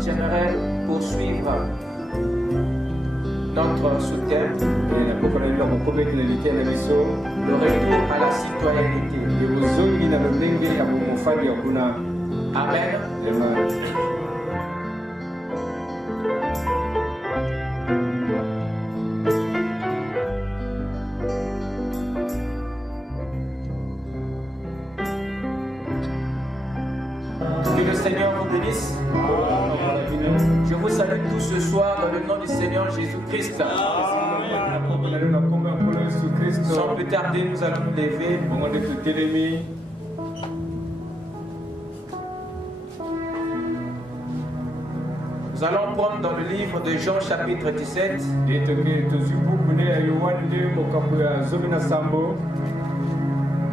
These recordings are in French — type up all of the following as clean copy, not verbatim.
J'aimerais poursuivre notre sous-thème, le retour à la citoyenneté. Amen. Que le Seigneur vous bénisse. Je vous salue tous ce soir dans le nom du Seigneur Jésus-Christ. Sans plus tarder, nous allons nous lever. Nous allons prendre dans le livre de Jean chapitre 17.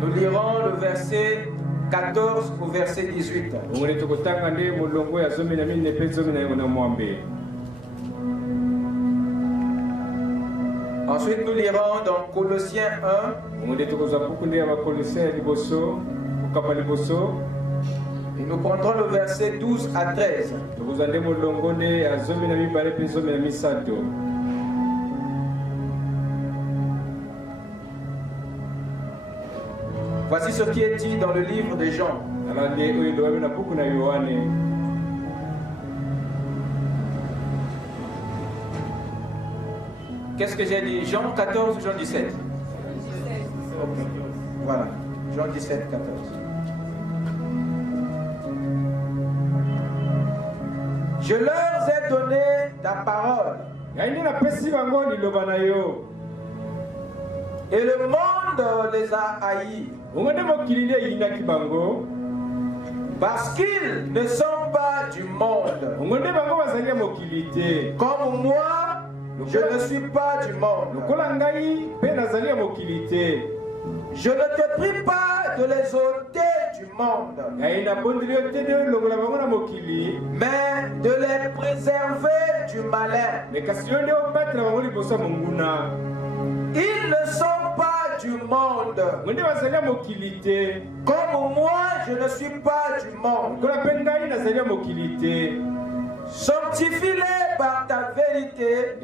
Nous lirons le verset 14 au verset 18. Ensuite, nous lirons dans Colossiens 1. Et nous prendrons le verset 12 à 13. Voici ce qui est dit dans le livre de Jean. Qu'est-ce que j'ai dit? Jean 14 ou Jean 17? Okay. Voilà, Jean 17, 14. Je leur ai donné ta parole. Et le monde les a haïs. Parce qu'ils ne sont pas du monde. Comme moi, je ne suis pas du monde. Je ne te prie pas de les ôter du monde, mais de les préserver du malin. Ils ne sont pas du monde, comme moi je ne suis pas du monde. Sanctifie-les par ta vérité.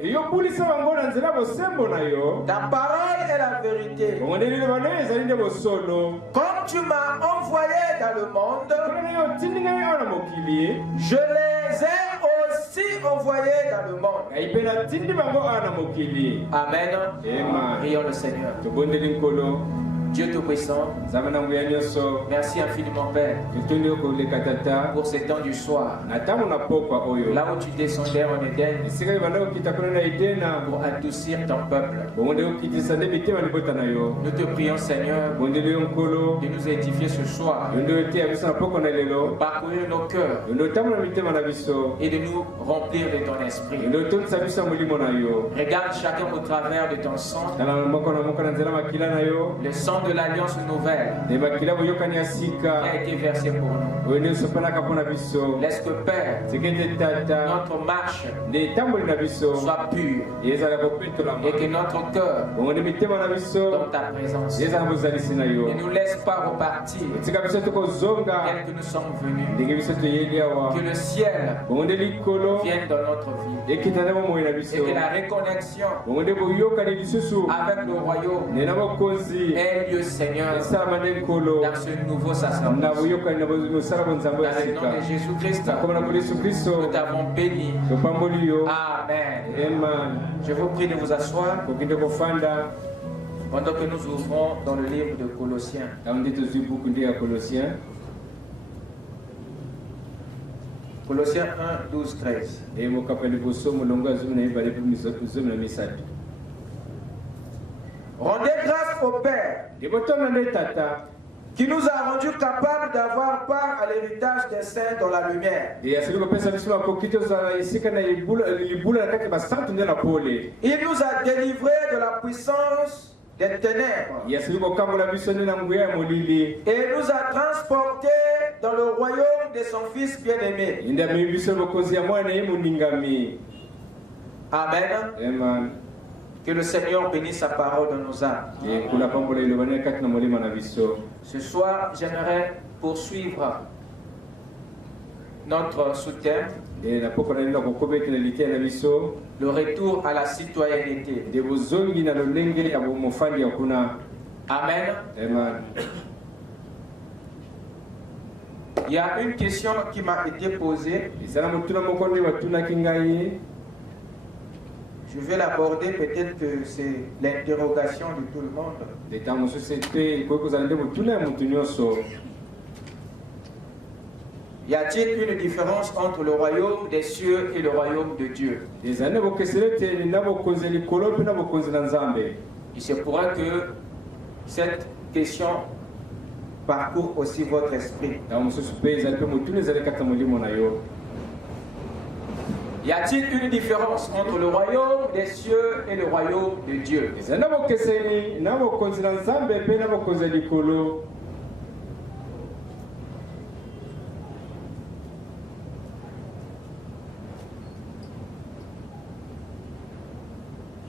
Ta parole est la vérité. Comme tu m'as envoyé dans le monde, je les ai aussi envoyés dans le monde. Amen. Prions le Seigneur. Dieu Tout-Puissant, merci infiniment Père pour ces temps du soir, là où tu descendais en Éden pour adoucir ton peuple. Nous te prions Seigneur de nous édifier ce soir, de parcourir nos cœurs et de nous remplir de ton esprit. Regarde chacun au travers de ton sang, le sang de l'alliance nouvelle qui a été versé pour nous. Laisse que Père, notre marche soit pure et que notre cœur dans ta présence ne nous laisse pas repartir tel que nous sommes venus. Que le ciel vienne dans notre vie et que la reconnexion avec le royaume ait lieu, Seigneur, dans ce nouveau sacerdoce. Dans le nom de Jésus-Christ, nous t'avons béni. Amen. Je vous prie de vous asseoir pendant que nous ouvrons dans le livre de Colossiens. Colossiens 1, 12, 13. Rendez grâce au Père qui nous a rendus capables d'avoir part à l'héritage des saints dans la lumière. Il nous a délivrés de la puissance des ténèbres et nous a transportés dans le royaume de son Fils bien-aimé. Amen. Amen. Que le Seigneur bénisse sa parole dans nos âmes. Ce soir, j'aimerais poursuivre notre sous-thème, le retour à la citoyenneté. Amen. Amen. Il y a une question qui m'a été posée. Je vais l'aborder, peut-être que c'est l'interrogation de tout le monde. Y a-t-il une différence entre le royaume des cieux et le royaume de Dieu? Il se pourra que cette question parcourt aussi votre esprit. Y a-t-il une différence entre le royaume des cieux et le royaume de Dieu?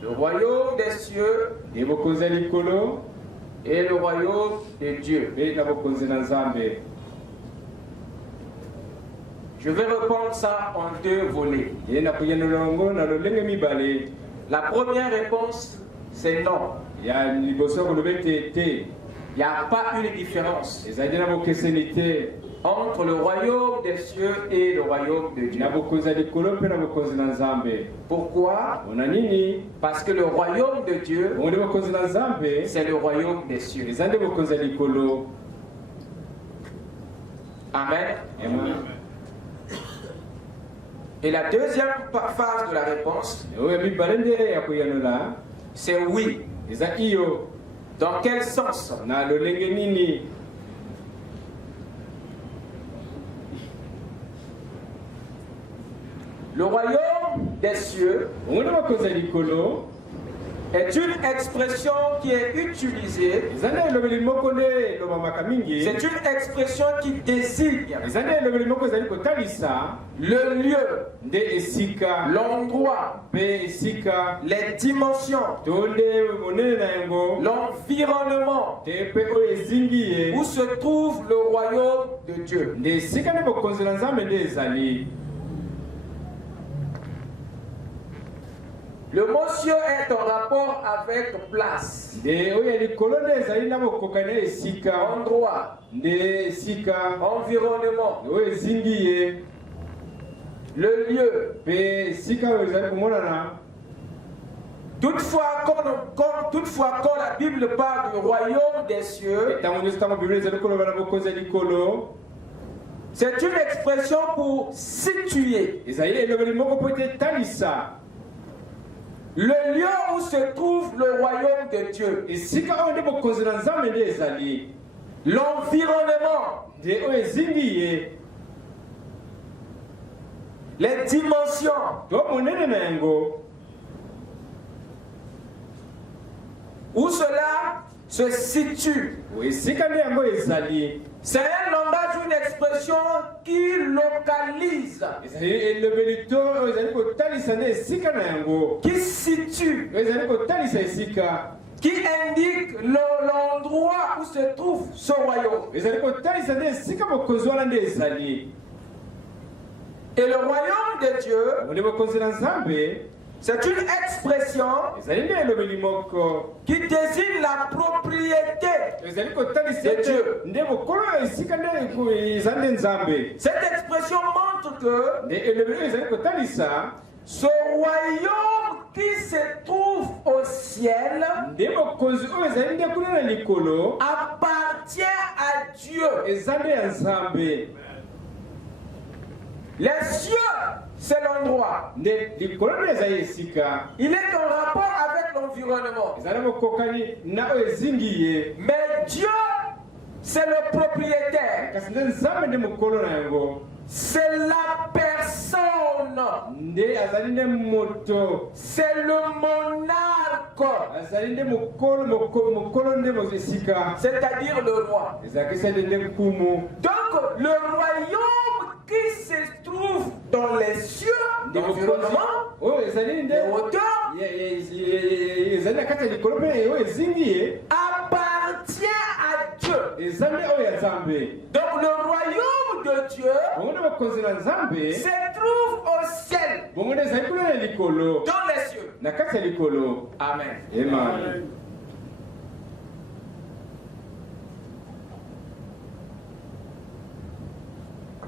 Le royaume des cieux et le royaume de Dieu. Je vais répondre ça en deux volets. La première réponse, c'est non. Il n'y a pas une différence entre le royaume des cieux et le royaume de Dieu. Pourquoi? Parce que le royaume de Dieu, c'est le royaume des cieux. Amen. Amen. Et la deuxième phase de la réponse, c'est oui. Dans quel sens? Le royaume des cieux est une expression qui est utilisée. C'est une expression qui désigne le lieu, l'endroit, les dimensions, l'environnement où se trouve le royaume de Dieu. Le mot cieux est en rapport avec place, endroit, environnement, le lieu. Toutefois, quand la Bible parle du royaume des cieux, c'est une expression pour situer le lieu où se trouve le royaume de Dieu, l'environnement, les dimensions, où cela se situe. C'est un langage, une expression qui localise, qui situe, qui indique l'endroit où se trouve ce royaume. Et le royaume de Dieu, c'est une expression qui désigne la propriété de Dieu. Cette expression montre que ce royaume qui se trouve au ciel appartient à Dieu. Les cieux, c'est l'endroit. Il est en rapport avec l'environnement. Mais Dieu, c'est le propriétaire. C'est la personne. C'est le monarque. C'est-à-dire le roi. Donc le royaume qui se trouvent dans les cieux, l'environnement, les hauteurs, appartient à Dieu. Donc le royaume de Dieu se trouve au ciel, dans les cieux. Amen. Amen.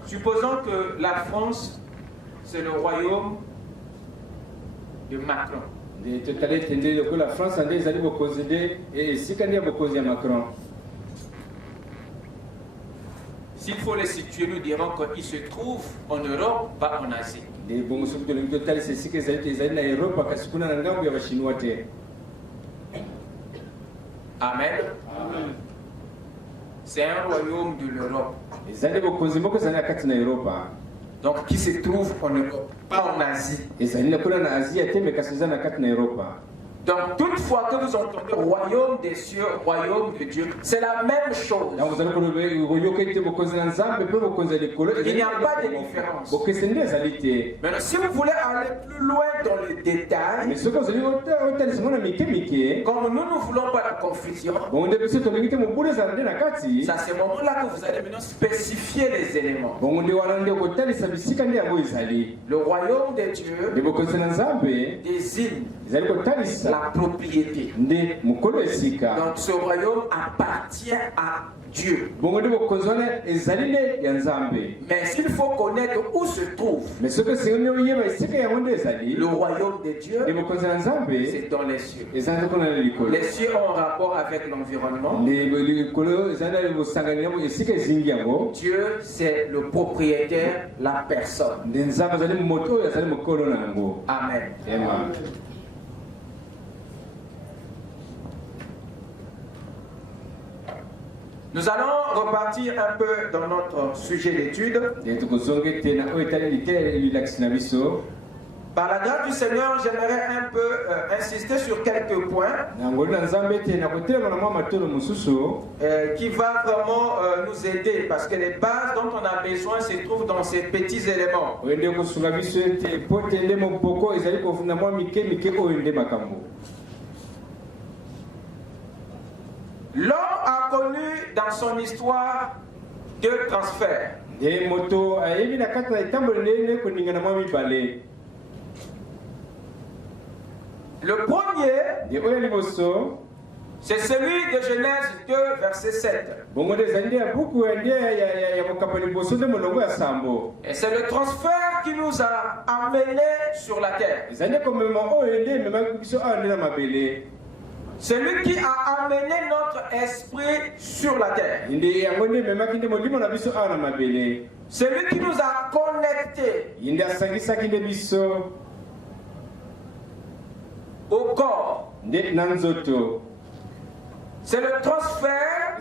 Supposons que la France, c'est le royaume de Macron. La France a des alliés et si quand il y a beaucoup de Macron. S'il faut les situer, nous dirons qu'ils se trouvent en Europe, pas en Asie. Amen. C'est un royaume de l'Europe. Donc qui se trouve en Europe, pas en Asie. Donc toutefois que vous entendez royaume des cieux, royaume de Dieu, c'est la même chose. Il n'y a pas de différence. Maintenant, si vous voulez aller plus loin dans les détails, comme nous ne voulons pas la confusion, c'est à ce moment-là que vous allez maintenant spécifier les éléments. Le royaume de Dieu désigne la propriété. Donc ce royaume appartient à Dieu. Mais s'il faut connaître où se trouve le royaume de Dieu, c'est dans les cieux. Les cieux ont un rapport avec l'environnement. Dieu, c'est le propriétaire, la personne. Amen. Amen. Nous allons repartir un peu dans notre sujet d'étude. Par la grâce du Seigneur, j'aimerais un peu insister sur quelques points qui va vraiment nous aider parce que les bases dont on a besoin se trouvent dans ces petits éléments. L'homme a connu dans son histoire deux transferts. Le premier, c'est celui de Genèse 2, verset 7. Et c'est le transfert qui nous a amenés sur la terre. Celui qui a amené notre esprit sur la terre. Celui qui nous a connectés au corps. C'est le transfert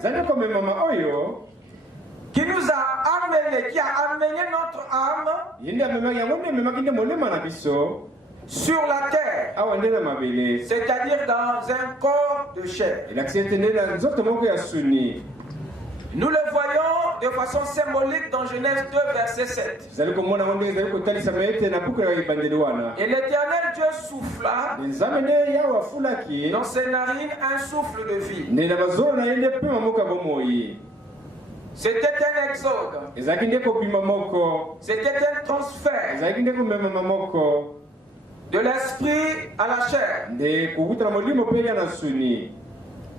qui nous a amené, qui a amené notre âme sur la terre, c'est-à-dire dans un corps de chair. Nous le voyons de façon symbolique dans Genèse 2, verset 7. Et l'Éternel Dieu souffla dans ses narines un souffle de vie. C'était un exode. C'était un transfert de l'esprit à la chair,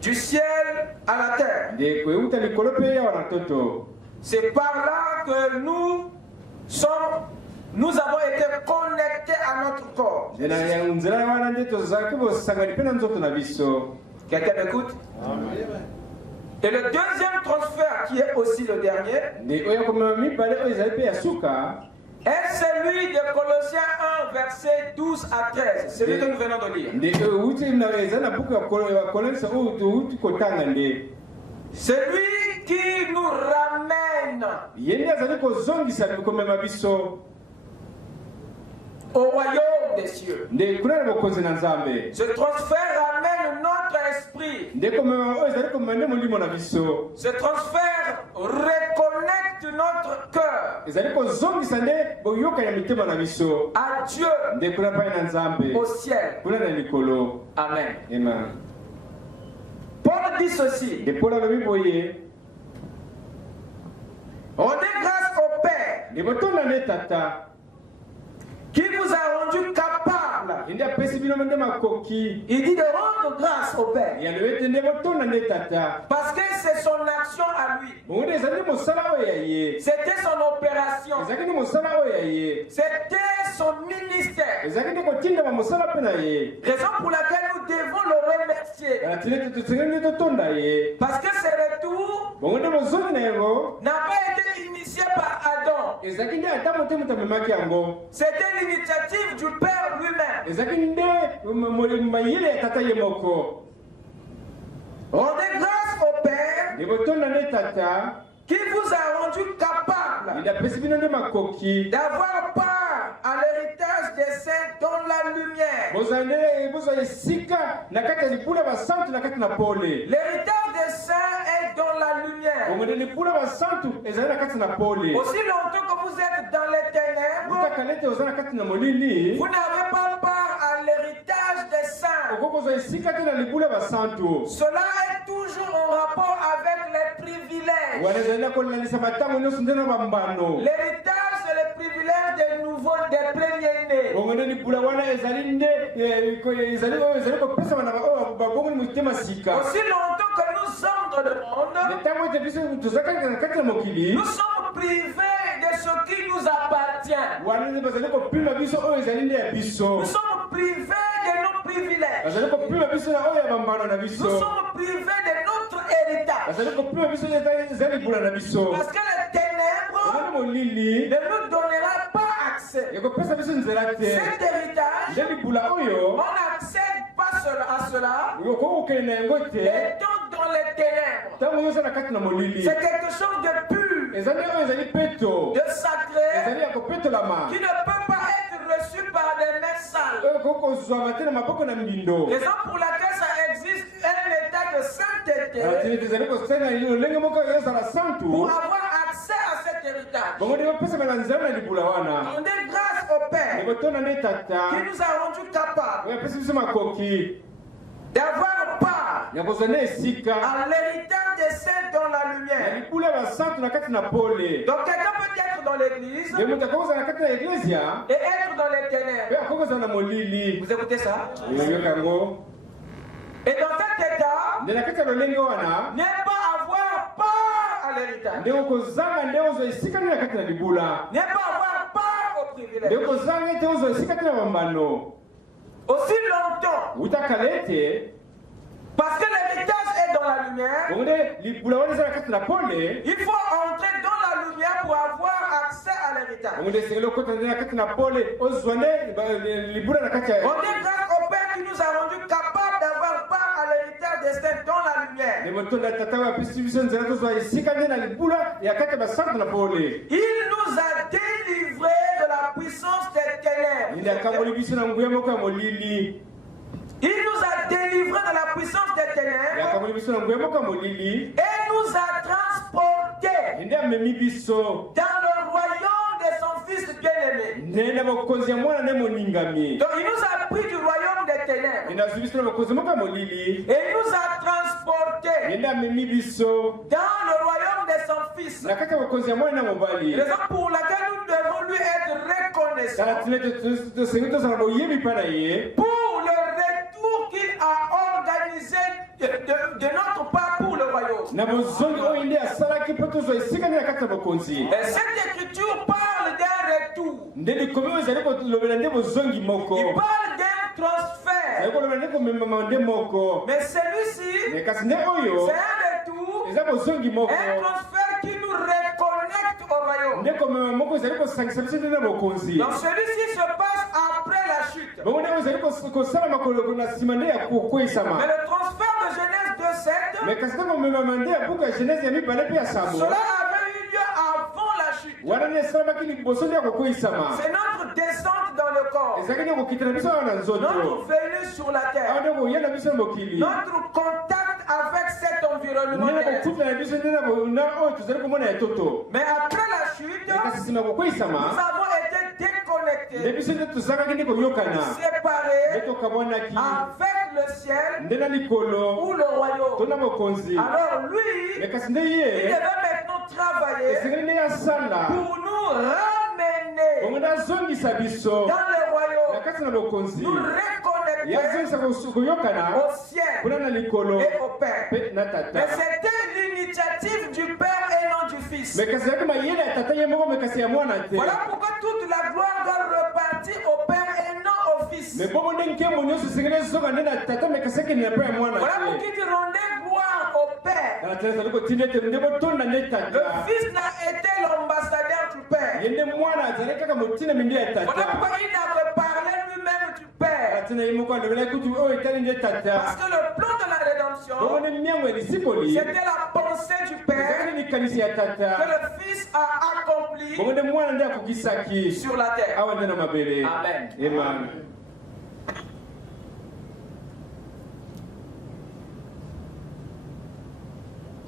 du ciel à la terre. C'est par là que nous avons été connectés à notre corps. Quelqu'un m'écoute? Et le deuxième transfert, qui est aussi le dernier, est celui de Colossiens 1, verset 12 à 13. Celui que nous venons de lire. Celui qui nous ramène au royaume des cieux. Ce transfert ramène notre esprit. Ce transfert reconnecte notre notre cœur à Dieu au ciel. Amen. Paul dit ceci. Rendez grâce au Père qui vous a rendu capable. Il dit de rendre grâce au Père. Parce que c'est son action à lui. C'était son opération. C'était son ministère. Raison pour laquelle nous devons le remercier. Parce que ce retour n'a pas été initié par Adam. C'était l'initiative du Père lui-même. Rendez grâce au Père qui vous a rendu capable d'avoir part à l'héritage des saints dans la lumière. L'héritage des saints est dans la lumière. Aussi longtemps que vous êtes dans les ténèbres, vous n'avez pas part à l'héritage des saints. Cela est toujours en rapport avec les privilèges. L'héritage, c'est le privilège des nouveaux, des premiers-nés. Aussi longtemps que nous sommes dans le monde, nous sommes privés de ce qui nous appartient. Nous sommes privés de nos privilèges. Nous sommes privés de notre héritage. Parce que les ténèbres ne nous donnera pas accès. Cet héritage, on n'accède pas à cela étant dans les ténèbres. C'est quelque chose de pur, de sacré, qui ne peut pas être reçu par des mains sales. Raison pour laquelle ça existe un état de sainteté pour avoir accès à cet héritage. Rendez grâce au Père qui nous a rendu capables d'avoir part à l'héritage des saints dans la lumière. Donc quelqu'un peut être dans l'église et être dans les ténèbres. Vous écoutez ça? Et dans cet état, ne pas avoir part à l'héritage. Ne pas avoir part au privilège. Aussi longtemps, parce que l'héritage est dans la lumière, il faut entrer dans la lumière pour avoir accès à l'héritage. On est grâce au Père qui nous a rendu capables d'avoir part à l'héritage des saints dans la lumière. Il nous a délivrés de la puissance des ténèbres. Il nous a délivrés de la puissance des ténèbres et nous a transportés dans le royaume de son Fils bien-aimé. Donc il nous a pris du royaume des ténèbres et il nous a transportés dans le royaume de son Fils. Raison pour laquelle nous devons lui être reconnaissants pour le retour qu'il a organisé de notre part pour le royaume. Et cette écriture parle d'un retour. Il parle d'un transfert. Mais celui-ci, c'est un retour, un transfert qui nous reconnecte au royaume. Donc celui-ci se passe après la chute. Mais le transfert de Genèse 2:7, cela avait eu lieu avant la chute. C'est notre descente dans le corps, notre venue sur la terre, notre contact avec cet environnement. Mais après la chute, nous avons été déconnectés, séparés avec le ciel ou le royaume. Alors lui, il devait maintenant travailler pour nous ramener dans le royaume, nous reconnecter au ciel et au Père. Mais c'était l'initiative du Père et non du Fils. Voilà pourquoi toute la gloire doit repartir au Père et non au Fils. Voilà pourquoi il dit rendez gloire au Père. Le Fils n'a été l'ambassadeur du Père. Voilà pourquoi il n'avait parlé lui-même du Père. Parce que le plan de la rédemption, c'était la pensée du Père que le Fils a accompli sur la terre. Amen. Amen.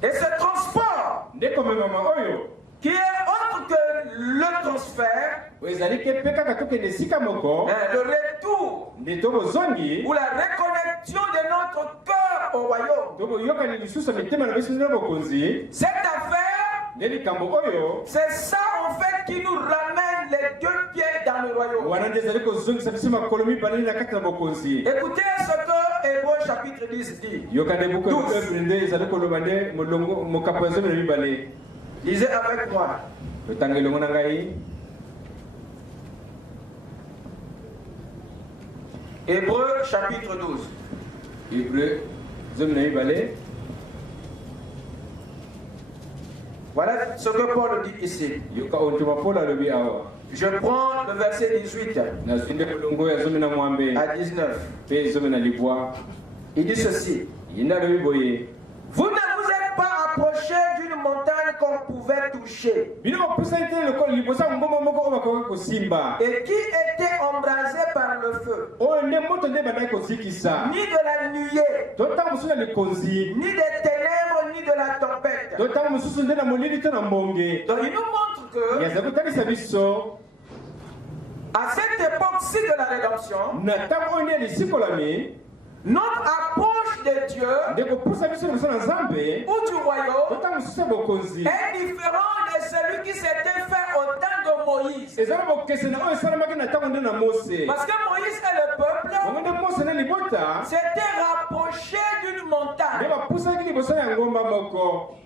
Et ce transport, qui est autre que le transfert, le retour ou la reconnexion de notre cœur au royaume. Cette affaire, c'est ça en fait qui nous ramène les deux pieds dans le royaume. Écoutez ce que Hébreux chapitre 10 dit. Lisez avec moi. Hébreux chapitre 12. Voilà ce que Paul dit ici. Je prends le verset 18 à 19. Il dit ceci. Vous ne vous êtes pas approché d'une montagne qu'on pouvait toucher et qui était embrasée par le feu, ni de la nuée, ni des ténèbres, ni de la tempête. Donc il nous montre que à cette époque-ci de la rédemption, notre approche de Dieu ou du royaume est différente de celui qui s'était fait au temps de Moïse. Parce que Moïse et le peuple s'étaient rapprochés d'une montagne.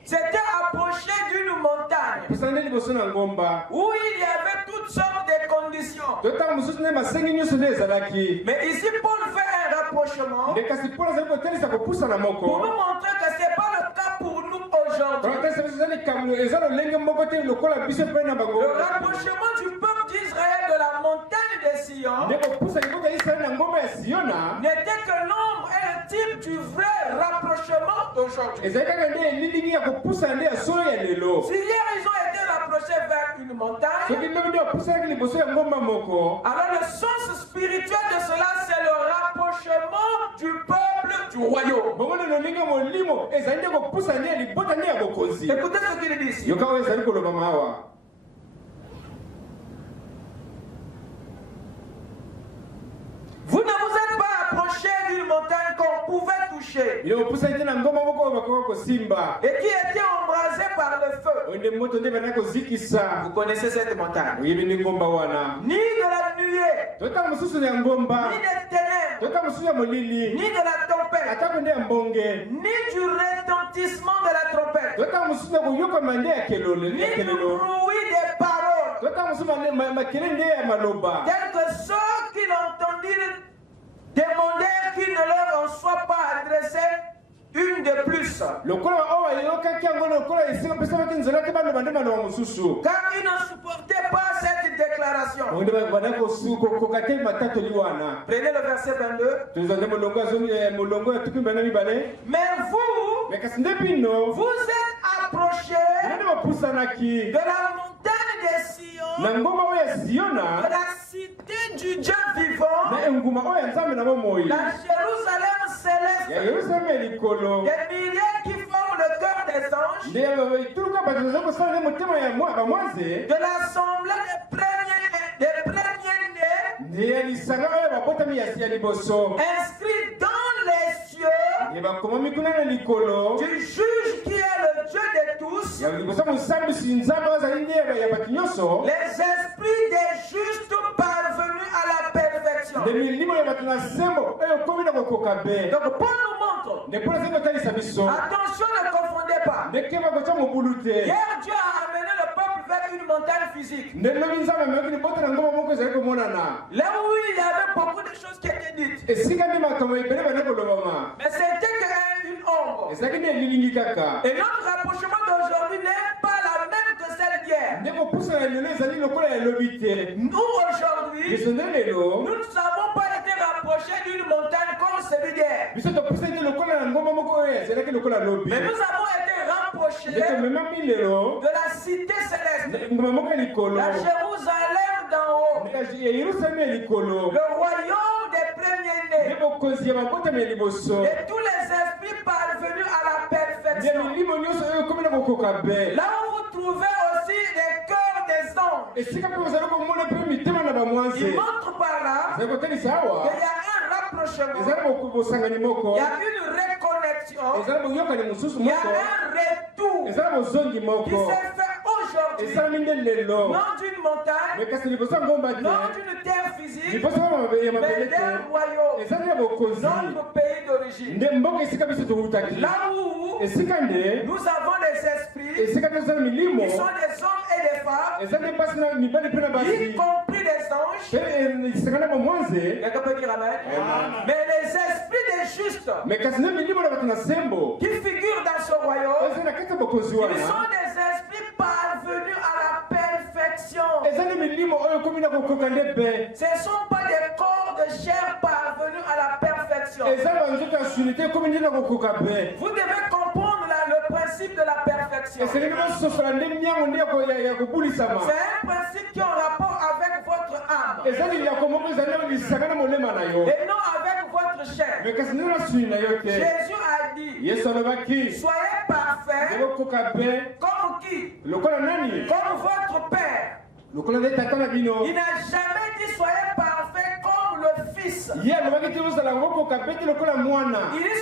S'étaient approchés d'une montagne où il y avait toutes sortes de conditions. Mais ici, Paul fait un rapprochement pour nous montrer que ce n'est pas le cas pour nous aujourd'hui. Le rapprochement du peuple d'Israël de la montagne de Sion n'était que l'ombre et le type du vrai rapprochement d'aujourd'hui. Si hier ils ont été rapprochés vers une montagne, alors le sens spirituel de cela, c'est le rapprochement du peuple du royaume. Écoutez ce qu'il dit ici. Vous ne vous êtes pas approché d'une montagne qu'on pouvait toucher et qui était embrasée par le feu. Vous connaissez cette montagne? Ni de la nuée, ni des ténèbres, ni de la tempête, ni du retentissement de la trompette, ni du bruit des paroles, tels que ceux qui l'entendirent demandèrent qu'il ne leur en soit pas adressé une de plus. Car ils ne supportaient pas cette déclaration. Prenez le verset 22. Mais vous êtes approchés de la montagne de Sion, de la cité du Dieu vivant, la Jérusalem céleste, des milliers qui forment le cœur des anges, de l'assemblée des premiers-nés, inscrits dans les cieux, du juge qui est le Dieu de tous, les esprits des justes parvenus à la perfection. Donc Paul nous montre, attention, ne confondez pas. Hier Dieu a amené le peuple vers une montagne physique, là où il y avait beaucoup de choses qui étaient dites, mais c'était qu'une ombre. Et notre rapprochement d'aujourd'hui n'est pas la même que celle d'hier. Nous aujourd'hui, nous ne savons pas été rapprochés d'une montagne comme celui d'hier, mais nous avons été rapprochés de la cité céleste, la Jérusalem d'en haut, le royaume des premiers-nés, et tous les esprits parvenus à la perfection. Là où vous trouvez aussi les cœurs des anges, il montre par là qu'il y a un rapprochement, il y a une reconnexion, il y a un retour qui s'est fait aujourd'hui, non d'une montagne, non d'une terre physique, mais d'un royaume, notre pays d'origine. Là où nous avons des esprits qui sont des hommes et des femmes, y compris des anges. Quelqu'un peut dire amen? Mais les esprits des justes qui figurent dans ce royaume, ils sont des esprits parvenus à la perfection. Ce ne sont pas des corps de chair parvenus à la perfection. Vous devez comprendre le principe de la perfection. C'est un principe qui a un rapport avec votre âme et non avec votre chair. Jésus a dit, soyez parfaits comme qui? Comme votre Père. Il n'a jamais dit soyez parfaits comme le Fils. Il dit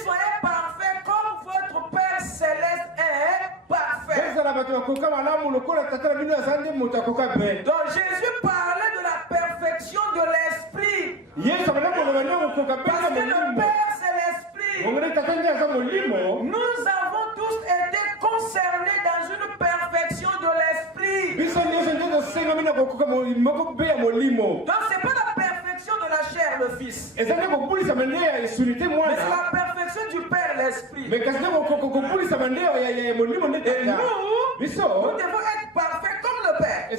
soyez parfaits comme votre Père céleste est parfait. Donc Jésus parlait de la perfection de l'esprit. Parce que le Père c'est l'esprit. Nous avons tous été concernés dans une perfection de l'esprit. Donc c'est pas la perfection de la chair, le Fils, mais c'est la perfection du Père, l'esprit. Et nous devons être parfaits comme le Père. Et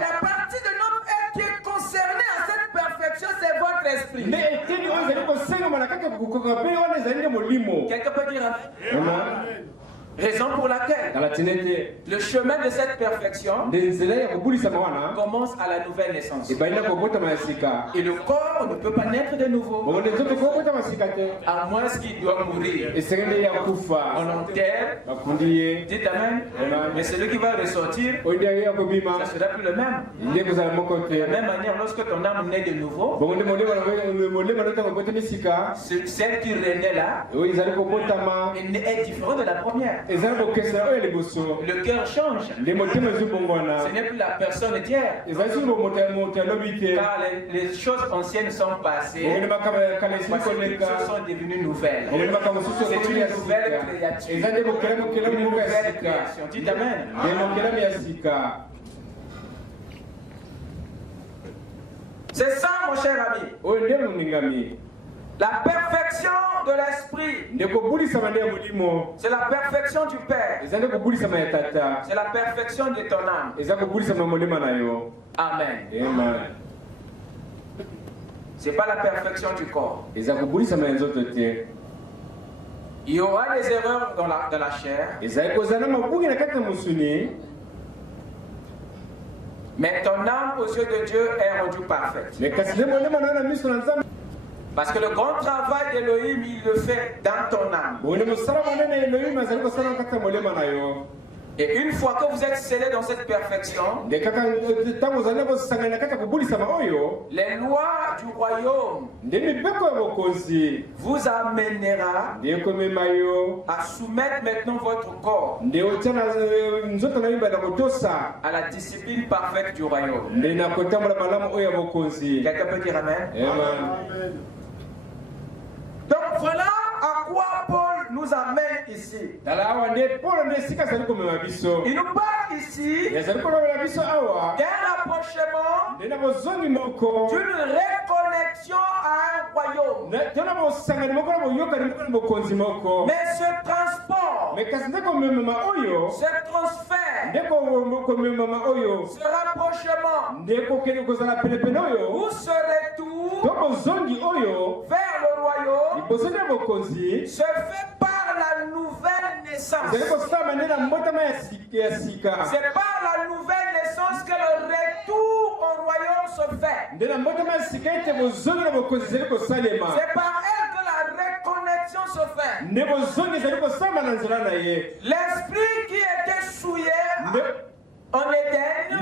la partie de notre être qui est concernée à cette perfection, c'est votre esprit. Quelqu'un peut dire amen? Raison pour laquelle le chemin de cette perfection commence à la nouvelle naissance. Et le corps ne peut pas naître de nouveau, à moins qu'il doit mourir. On enterre, dites amen, mais celui qui va ressortir, ça ne sera plus le même. De la même manière, lorsque ton âme naît de nouveau, celle qui renaît là est différente de la première. Le cœur change. Ce n'est plus la personne d'hier. Car les choses anciennes sont passées. Parce que les choses sont devenues nouvelles. C'est une nouvelle créature. Une nouvelle création. Dites amen. C'est ça, mon cher ami. La perfection de l'esprit, c'est la perfection du Père, c'est la perfection de ton âme. Amen. C'est pas la perfection du corps. Il y aura des erreurs dans la chair, mais ton âme aux yeux de Dieu est rendue parfaite. Parce que le grand travail d'Elohim, il le fait dans ton âme. Et une fois que vous êtes scellés dans cette perfection, les lois du royaume vous amènera à soumettre maintenant votre corps à la discipline parfaite du royaume. Quelqu'un peut dire Amen? Amen. Donc voilà à quoi Paul nous amène ici. Il nous parle ici d'un rapprochement, d'une reconnexion à un royaume. Mais ce transport, ce transfert, ce rapprochement ou ce retour vers le royaume se fait par la nouvelle naissance. C'est par la nouvelle naissance que le retour au royaume se fait. C'est par elle que la reconnexion se fait. L'esprit qui était souillé en Éden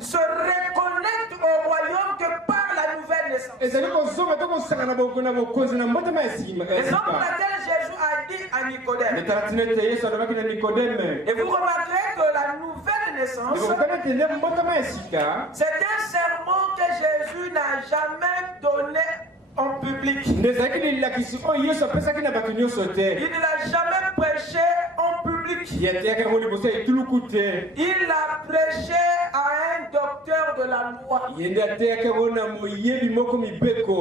se reconnecte au royaume que par la nouvelle naissance. Raison pour laquelle Jésus a dit à Nicodème. Et vous remarquerez que la nouvelle naissance, c'est un sermon que Jésus n'a jamais donné en public. Il ne l'a jamais prêché en public. Il l'a prêché à un docteur de la loi.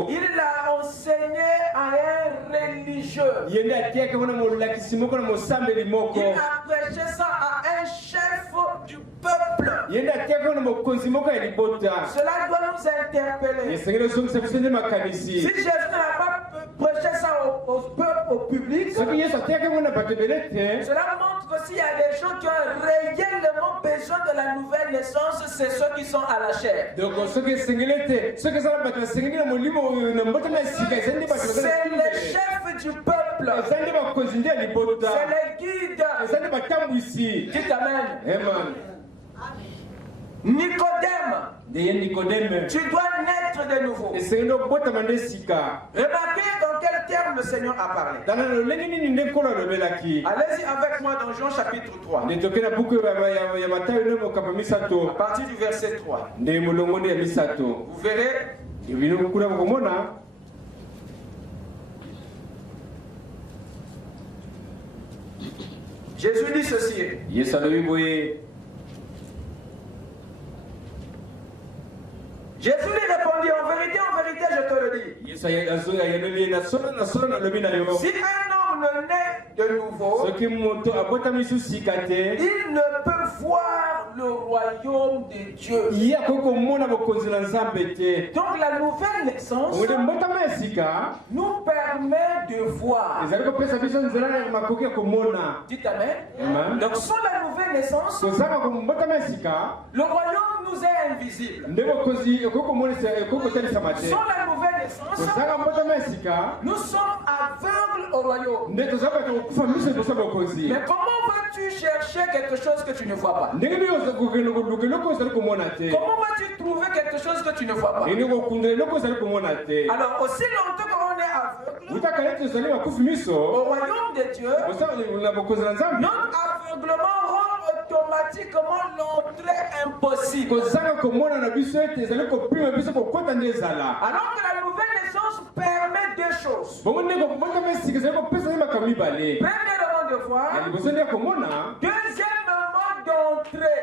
Il l'a enseigné à un religieux. Il a prêché ça à un chef du peuple. Cela doit nous interpeller. Si Jésus n'a pas prêché ça au peuple, au public, cela montre que s'il y a des gens qui ont réellement besoin de la nouvelle naissance, c'est ceux qui sont à la chair. C'est les chefs du peuple. C'est les guides. Dites Amen. Nicodème, tu dois naître de nouveau. Remarquez dans quel terme le Seigneur a parlé. Allez-y avec moi dans Jean chapitre 3. À partir du verset 3. Vous verrez. Jésus dit ceci. Jésus lui répondit, en vérité, je te le dis. Si un homme ne naît de nouveau, il ne peut voir le royaume de Dieu. Donc la nouvelle naissance nous permet de voir. Dites Amen. Donc sans la nouvelle naissance, le royaume nous est invisible. Sans la nouvelle naissance, nous sommes aveugles au royaume. Mais comment vas-tu chercher quelque chose que tu ne vois pas? Comment vas-tu trouver quelque chose que tu ne vois pas? Alors aussi longtemps qu'on est aveugle au royaume de Dieu, notre aveuglement rend automatiquement l'entrée impossible. Alors que la nouvelle naissance permet deux choses. Premièrement de voir. Deuxièmement d'entrer.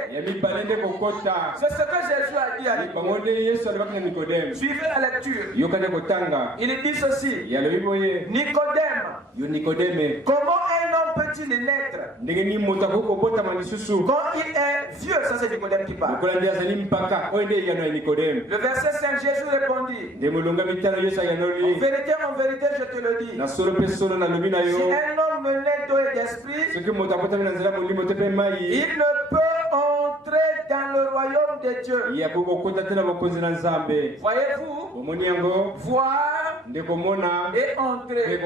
C'est ce que Jésus a dit à Nicodème. Suivez la lecture. Il dit ceci. Nicodème, comment un homme peut-il naître quand il est vieux? Ça c'est Nicodème qui parle. Le verset 5, Jésus répondit, en vérité, je te le dis. Si un homme ne naît d'eau et d'esprit, il ne peut entrer dans le le royaume de Dieu. Voyez-vous, voir et entrer.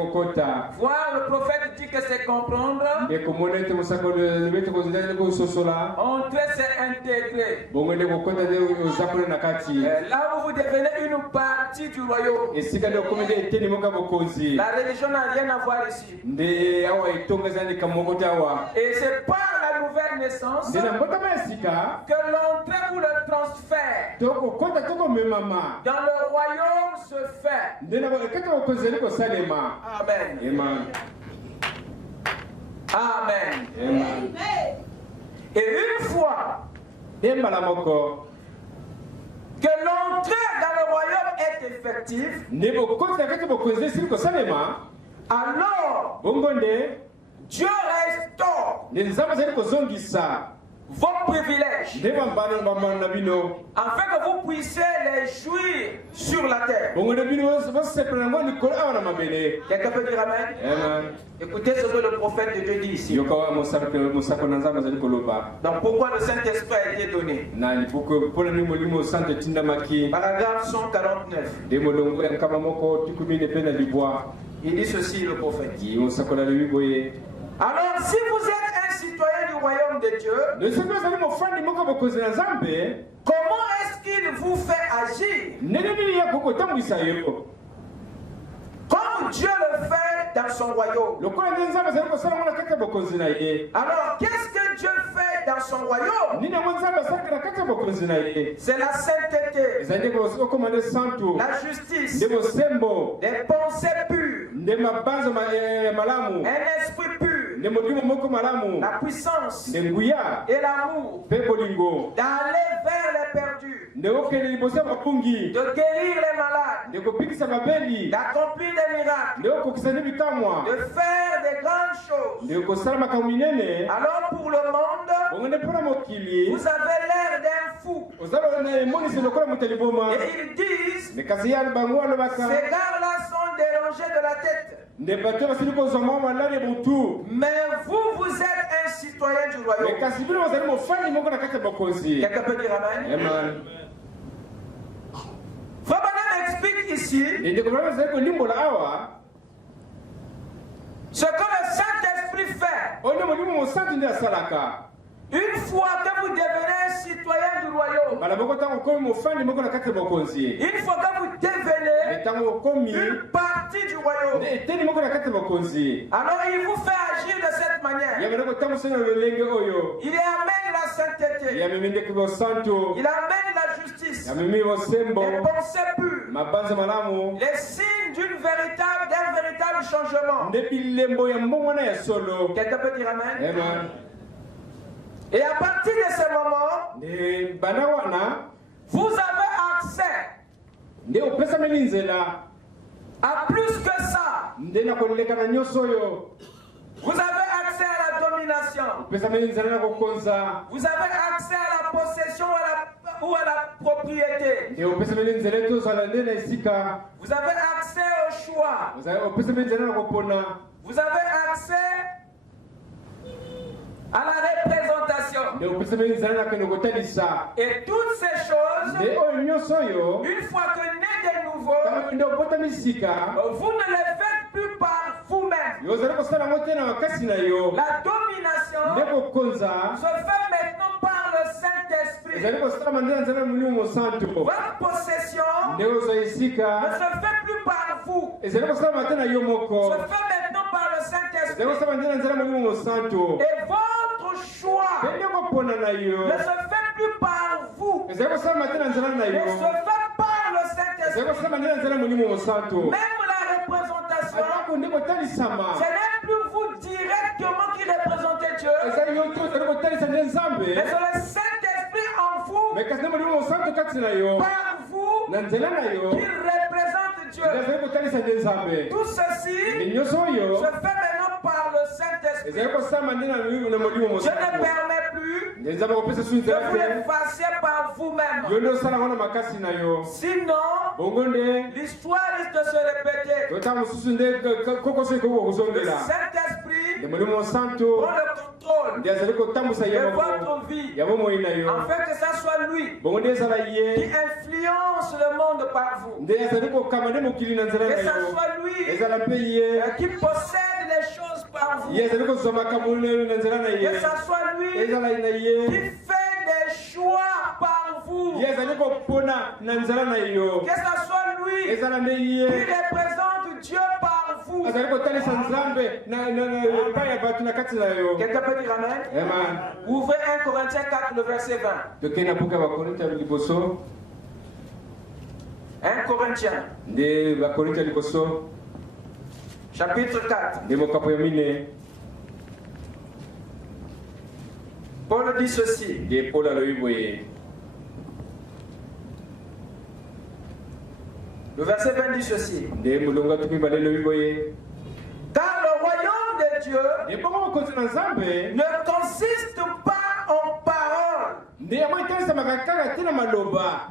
Voir, le prophète dit que c'est comprendre. Entrer, c'est intégrer. Là où vous devenez une partie du royaume. La religion n'a rien à voir ici. Et c'est par la nouvelle naissance que l'entrée ou le transfert dans le royaume se fait. Amen. Amen. Amen. Et une fois que l'entrée dans le royaume est effective, alors Dieu restaure vos privilèges afin que vous puissiez les jouir sur la terre. Quelqu'un peut dire Amen? Écoutez ce que le prophète de Dieu dit ici. Donc pourquoi le Saint-Esprit a été donné? Paragraphe 149. Il dit ceci, le prophète. Alors, si vous êtes un citoyen du royaume de Dieu, comment est-ce qu'il vous fait agir comme Dieu le fait dans son royaume? Alors, qu'est-ce que Dieu fait dans son royaume? C'est la sainteté, la justice, des pensées pures, un esprit pur, la puissance et l'amour, d'aller vers les perdus, de guérir les malades, d'accomplir des miracles, de faire des grandes choses. Alors pour le monde, vous avez l'air d'un fou. Et ils disent, ces gars-là sont dérangés de la tête. Mais vous êtes un citoyen du royaume. Quelqu'un peut dire Amen? Frère Branham explique ici ce que le Saint-Esprit fait. Une fois que vous devenez un citoyen du royaume, une fois que vous devenez une partie du royaume, alors il vous fait agir de cette manière. Il amène la sainteté, il amène la justice, les pensées pures, les signes d'un véritable changement. Quelqu'un peut dire Amen? Et à partir de ce moment, vous avez accès à plus que ça. Vous avez accès à la domination. Vous avez accès à la possession ou à la propriété. Vous avez accès au choix. Vous avez accès à la représentation. Et toutes ces choses, une fois que né de nouveau, vous ne les faites plus par vous-même. La domination se fait maintenant par le Saint-Esprit. Votre possession ne se fait plus par vous. Se fait maintenant par le Saint-Esprit. Et votre choix ne se fait plus par vous. Il se fait par le Saint-Esprit. Même la représentation, ce n'est plus vous directement qui représentez Dieu, mais c'est le Saint-Esprit en vous, par vous, qui représente Dieu. Tout ceci se fait maintenant par le Saint-Esprit. Je ne permets plus que vous le fassiez par vous-même. Sinon, l'histoire risque de se répéter. Le Saint-Esprit prend le contrôle parole de votre vie, afin que ça soit lui qui influence le monde par vous. Que ça soit lui qui possède les choses par vous. Que ça soit lui qui fait des choix par vous. Que ça soit lui qui représente Dieu par vous. Quelqu'un peut dire amen? Amen. Ouvrez 1 Corinthiens 4, le verset 20. 1 Corinthiens, chapitre 4. Paul dit ceci. Le verset 20 dit ceci. Car le royaume de Dieu ne consiste pas en paroles,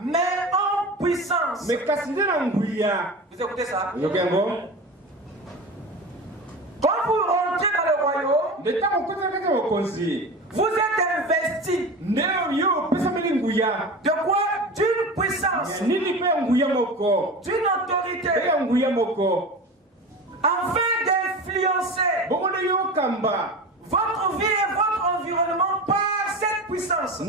mais en puissance. Vous écoutez ça? Quand vous rentrez dans le royaume, vous êtes investi. De quoi? D'une puissance, d'une autorité, afin d'influencer votre vie et votre environnement par cette puissance.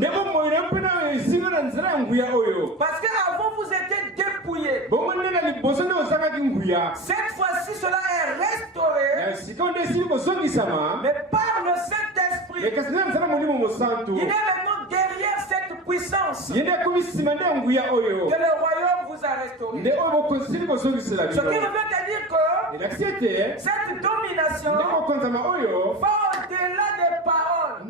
Parce qu'avant vous étiez dépouillés. Cette fois-ci cela est restauré, mais par le Saint-Esprit. Il est maintenant derrière cette puissance que le royaume vous a restauré. Ce qui revient à dire que cette domination va au-delà des paroles,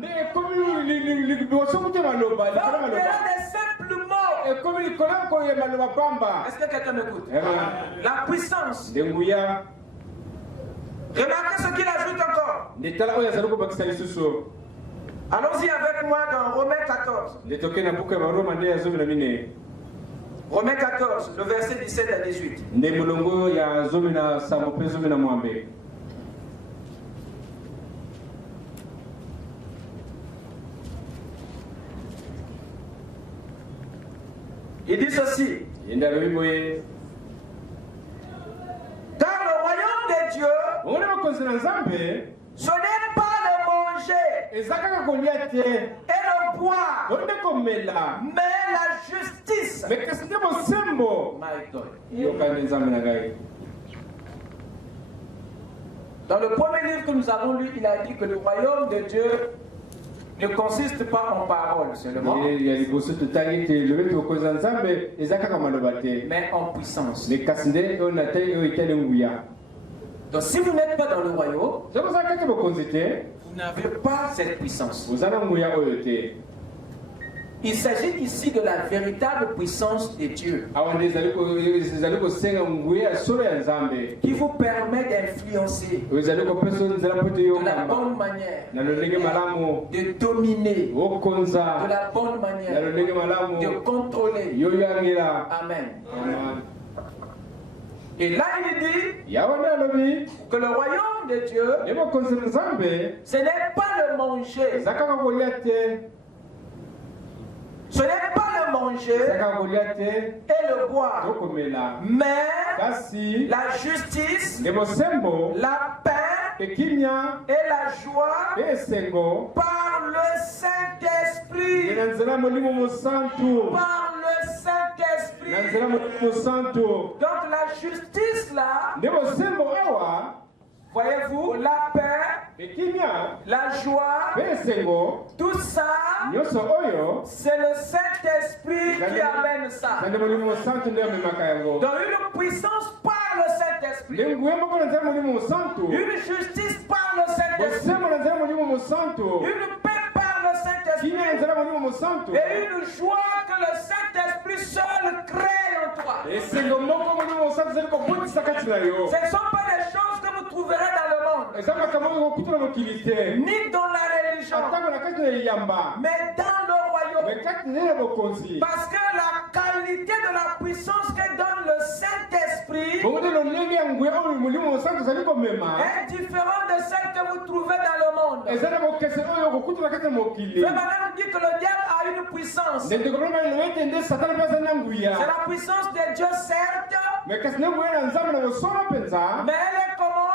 va au-delà des simples mots. Est-ce que quelqu'un m'écoute? La puissance. Remarquez ce qu'il ajoute encore. Allons-y avec moi dans Romains 14. Romains 14, le verset 17 à 18. Il dit ceci. Car le royaume de Dieu, ce n'est pas le manger et le boire, mais la justice. My God. Dans le premier livre que nous avons lu, il a dit que le royaume de Dieu ne consiste pas en paroles seulement, mais en puissance. Donc si vous n'êtes pas dans le royaume, vous n'avez pas cette puissance. Il s'agit ici de la véritable puissance de Dieu qui vous permet d'influencer de la bonne manière, de dominer de la bonne manière, de contrôler. Amen. Et là il dit que le royaume de Dieu, ce n'est pas le manger. Ce n'est pas le manger et le boire, mais la justice, la paix et la joie par le Saint-Esprit. Par le Saint-Esprit. Donc la justice là, voyez-vous, la paix, la joie, tout ça, c'est le Saint-Esprit qui amène ça. Donc une puissance par le Saint-Esprit, une justice par le Saint-Esprit, une paix par le Saint-Esprit et une joie que le Saint-Esprit seul crée en toi. Ce ne sont pas des choses que vous trouverez dans le monde, ni dans la religion, mais dans le royaume. Parce que la qualité de la puissance que donne le Saint-Esprit différente de celle que vous trouvez dans le monde. Frère Branham dit que le diable a une puissance. C'est la puissance de Dieu, certes, mais elle est comment?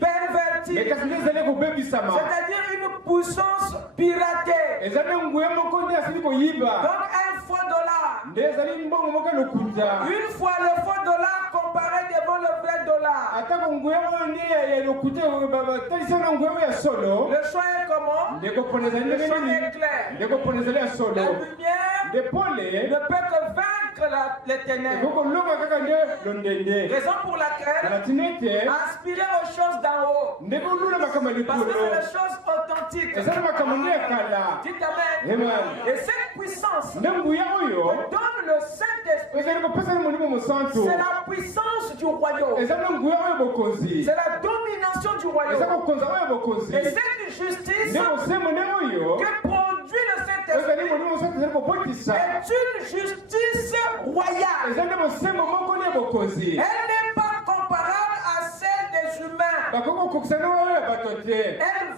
Pervertie. C'est-à-dire une puissance piratée. Donc $1. Une fois le faux dollar comparé devant le vrai dollar. Le choix est comment? Le choix est clair. La lumière ne peut que vaincre les ténèbres. Raison pour laquelle aspirer aux choses d'en haut. Parce que c'est les choses authentiques. Dites amen. Et cette puissance donne le Saint-Esprit. C'est la puissance du royaume. C'est la domination du royaume. Et cette justice que produit le Saint-Esprit est une justice royale. Elle n'est pas comparable à celle des humains. Elle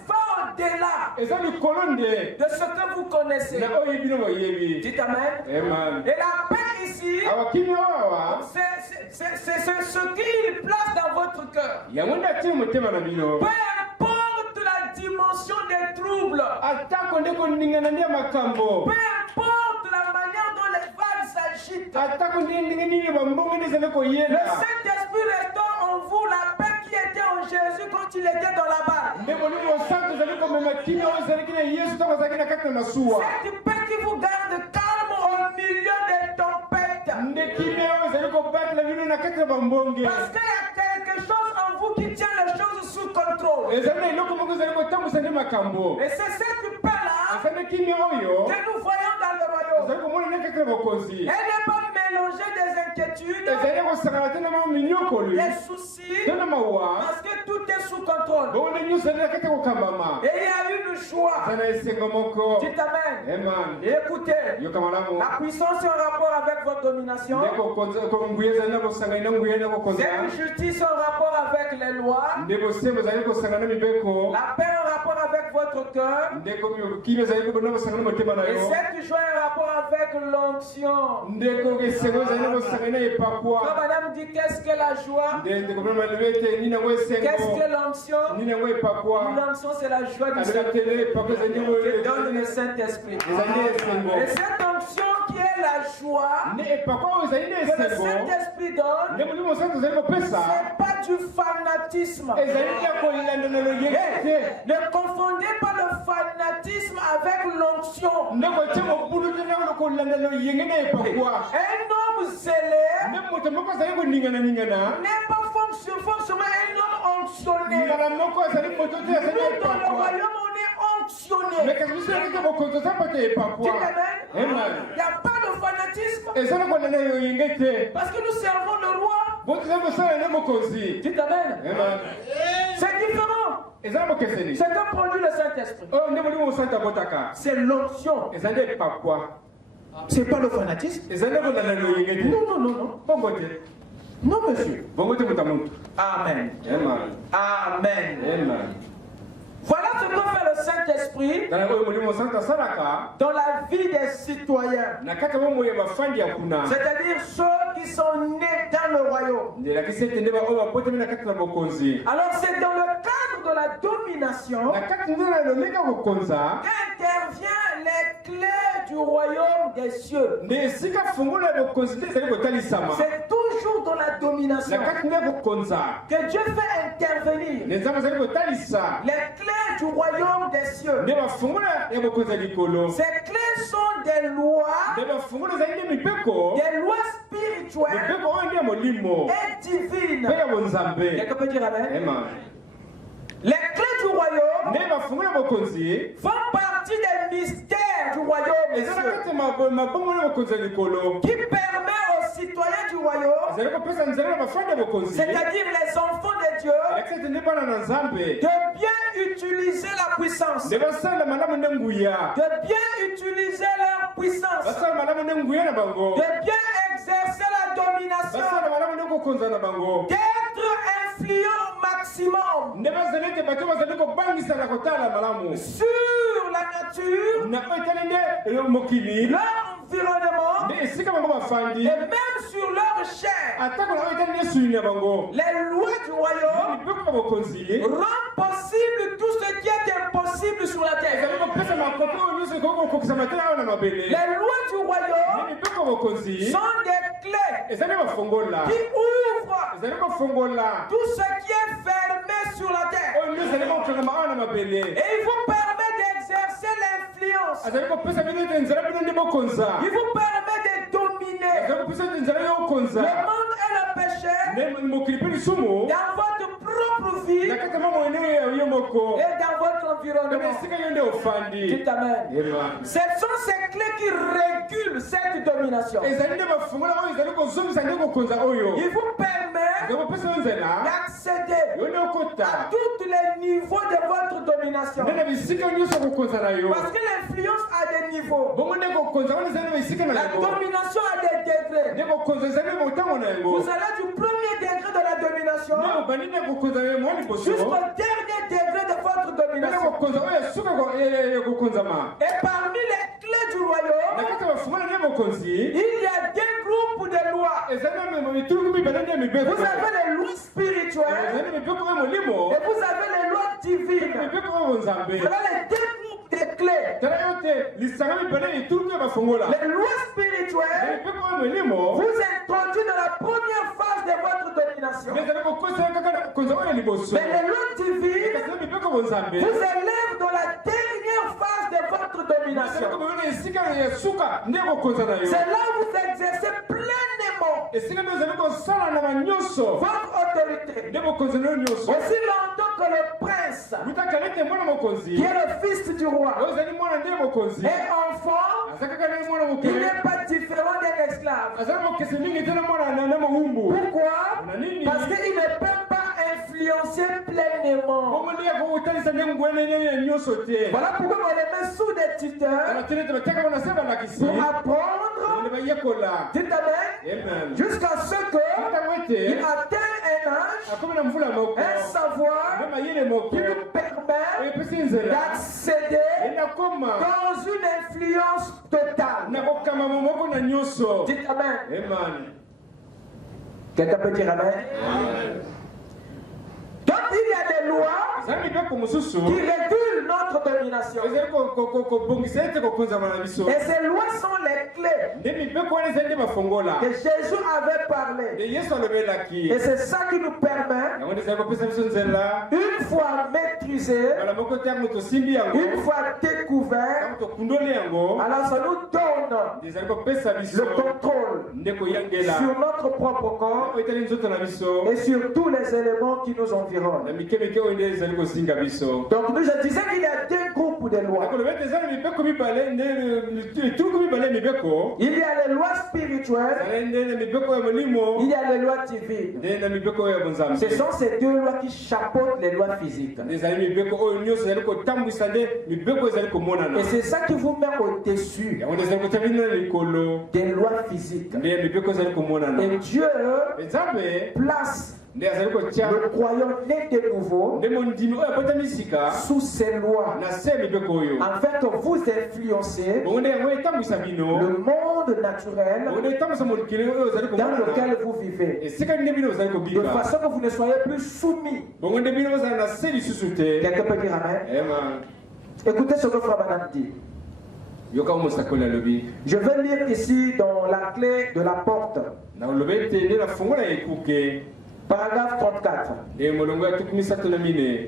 va au-delà de ce que vous connaissez. Dites amen. Et la paix ici, c'est ce qu'il place dans votre cœur. Peu importe la dimension des troubles. Peu importe la manière dont les vagues s'agitent. Le Saint-Esprit restaure en vous la paix qui était en Jésus quand il était dans la barque. Cette paix qui vous garde calme au milieu des tempêtes. Parce qu'il y a quelque chose en vous qui tient les choses sous contrôle. Et c'est cette paix-là que nous voyons dans le royaume. Elle n'est pas mélangée des inquiétudes, des soucis, parce que tout est sous contrôle. Et il y a une joie. Dites amen. Et écoutez, la puissance est en rapport avec votre domination. Cette justice en rapport avec les lois. La paix en rapport avec votre cœur. Et cette joie en rapport avec l'onction. Madame dit qu'est-ce que la joie? Qu'est-ce que l'onction? L'onction c'est la joie du Seigneur qui donne le Saint-Esprit. Et cette onction qui est la joie que le Saint-Esprit donne, c'est pas du fanatisme. Ne confondez pas le fanatisme avec l'onction. Un homme zélé n'est pas forcément un homme onctionné. Nous, dans le royaume, on est onctionné. Il n'y a pas de fanatisme. Parce que nous servons le roi. Dites amen. C'est différent. C'est un produit le Saint-Esprit. C'est l'onction. C'est pas le fanatisme. Non. Non, monsieur. Amen. Amen. Voilà ce que fait le Saint-Esprit dans la vie des citoyens. C'est-à-dire ceux qui sont nés dans le royaume. Alors c'est dans le cadre de la domination qu'intervient les clés du royaume des cieux. C'est toujours dans la domination que Dieu fait intervenir les clés du royaume des cieux. Ces clés sont des lois spirituelles et divines. Quelqu'un peut dire amen? Les clés du royaume font partie des mystères du royaume des cieux, qui permet aux citoyens du royaume, c'est-à-dire les enfants de Dieu, de bien utiliser la puissance, de bien utiliser leur puissance, de bien exercer la domination, d'être influent au maximum sur la nature, l'environnement, et même sur leur chair. Les lois du royaume rendent possible tout ce qui est impossible sur la terre. Les lois du royaume sont des clés qui ouvrent tout ce qui est fermé sur la terre. Et il vous permet d'exercer l'influence. Il vous permet de dominer le monde et le péché dans votre propre vie et dans votre environnement. Dites amen. Ce sont ces clés qui régulent cette domination. Il vous permet d'accéder à tous les niveaux de votre domination. Parce que l'influence a des niveaux. La domination a des degrés. Vous allez du premier degré de la domination jusqu'au dernier degré de votre domination. Et parmi les clés du royaume, il y a deux groupes de lois. Vous avez les lois spirituelles et vous avez les lois divines. Voilà les deux groupes de clés. Les lois spirituelles vous introduisent dans la première phase de votre domination. Mais les lois divines vous élèvent dans la dernière phase de votre domination. C'est là où vous exercez pleinement votre autorité. Aussi longtemps que le prince, qui est le fils du roi, est enfant, il n'est pas différent d'un esclave. Pourquoi? Parce qu'il ne peut pas influencer pleinement. Voilà pourquoi on les met sous des tuteurs pour apprendre, dites amen, jusqu'à ce qu'il atteigne un âge, un savoir qui lui permet d'accéder dans une influence totale. Dites amen. Quelqu'un peut dire amen? Donc il y a des lois qui régulent notre domination. Et ces lois sont les clés que Jésus avait parlé. Et c'est ça qui nous permet, une fois maîtrisé, une fois découvert, alors ça nous donne le contrôle sur notre propre corps et sur tous les éléments qui nous environnent. Donc nous, je disais qu'il y a deux groupes de lois. Il y a les lois spirituelles, il y a les lois divines. Ce sont ces deux lois qui chapeautent les lois physiques. Et c'est ça qui vous met au-dessus des lois physiques. Et Dieu place le croyant né de nouveau sous ces lois, afin que vous influenciez le monde naturel dans lequel vous vivez, de façon que vous ne soyez plus soumis. Quelqu'un peut dire amen? Écoutez ce que Frère Madame dit. Je vais lire ici dans la clé de la porte, paragraphe 34.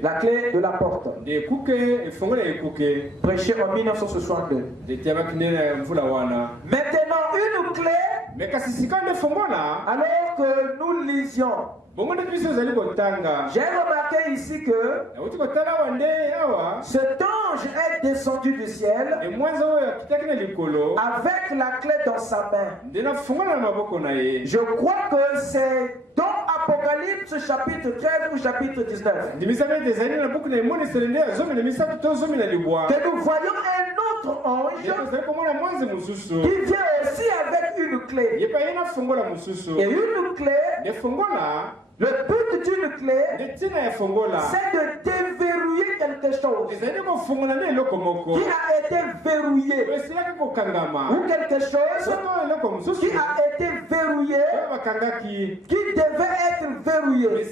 La clé de la porte. Prêché en 1962. Maintenant, une clé, alors que nous lisions. J'ai remarqué ici que cet ange ange est descendu du ciel avec la clé dans sa main. Je crois que c'est dans Apocalypse chapitre 13 ou chapitre 19 que nous voyons un autre ange qui vient aussi avec une clé. Et une clé, le but d'une clé, c'est de déverrouiller quelque chose qui a été verrouillé, ou quelque chose qui a été verrouillé, qui devait être verrouillé. Et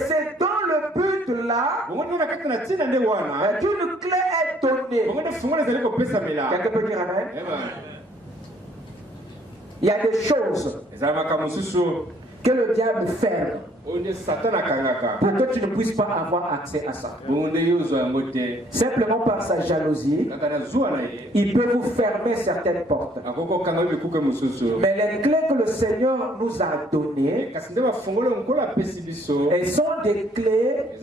c'est dans le but là qu'une clé est donnée. Quelqu'un peut dire amen? Il y a des choses que le diable ferme pour que tu ne puisses pas avoir accès à ça. Simplement par sa jalousie, il peut vous fermer certaines portes. Mais les clés que le Seigneur nous a données, elles sont des clés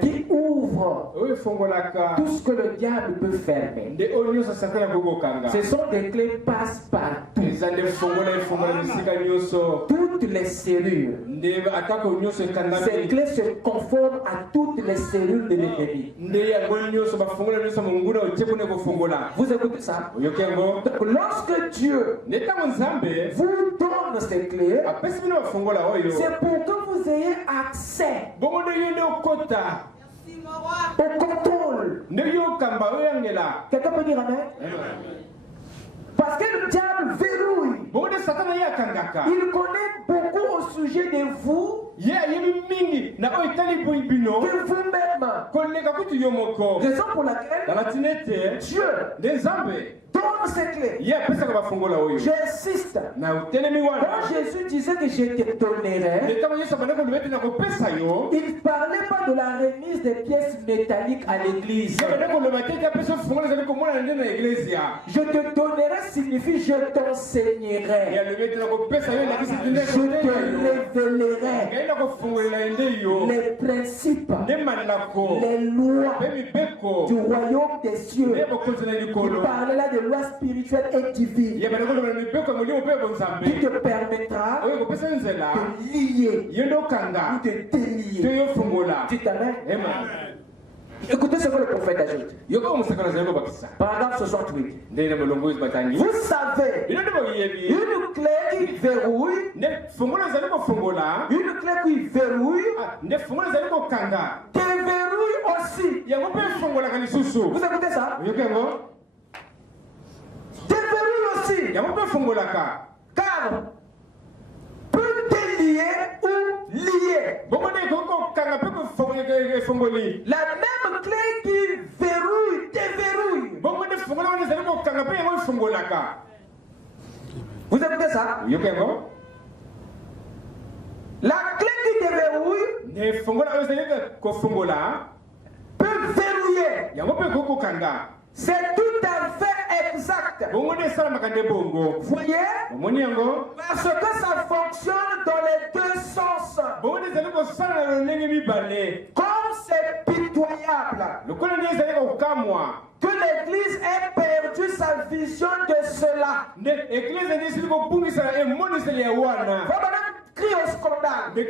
qui ouvrent tout ce que le diable peut fermer. Ce sont des clés passe-partout. Toutes les cellules. Ces clés se conforment à toutes les cellules de l'ennemi. Vous écoutez ça? Donc, lorsque Dieu vous donne ces clés, c'est pour que vous ayez accès au contrôle. Quelqu'un peut dire amen? Parce que le diable verrouille. Il connaît beaucoup au sujet de vous que vous-même. Raison pour laquelle Dieu donne ses clés. J'insiste. Quand Jésus disait que je te donnerai, il ne parlait pas de la remise des pièces métalliques à l'église. Je te donnerai signifie je t'enseignerai. Je te révélerai les principes, les lois du royaume des cieux. Il parlait là de lois spirituelles et divines qui te permettra de lier ou de délier. Dites amen. Écoutez ce que le prophète ajoute. Paragraphe 68. Vous savez, une clé qui verrouille, une clé qui verrouille, déverrouille aussi. Vous écoutez ça? Déverrouille aussi. Car peut délier ou lier. La même clé qui verrouille, déverrouille. Vous écoutez ça? La clé qui déverrouille peut verrouiller. C'est tout à fait exact. Vous voyez? Parce que ça fonctionne dans les deux sens. Comme c'est pitoyable que l'Église ait perdu sa vision de cela. Crie au scandale. Parce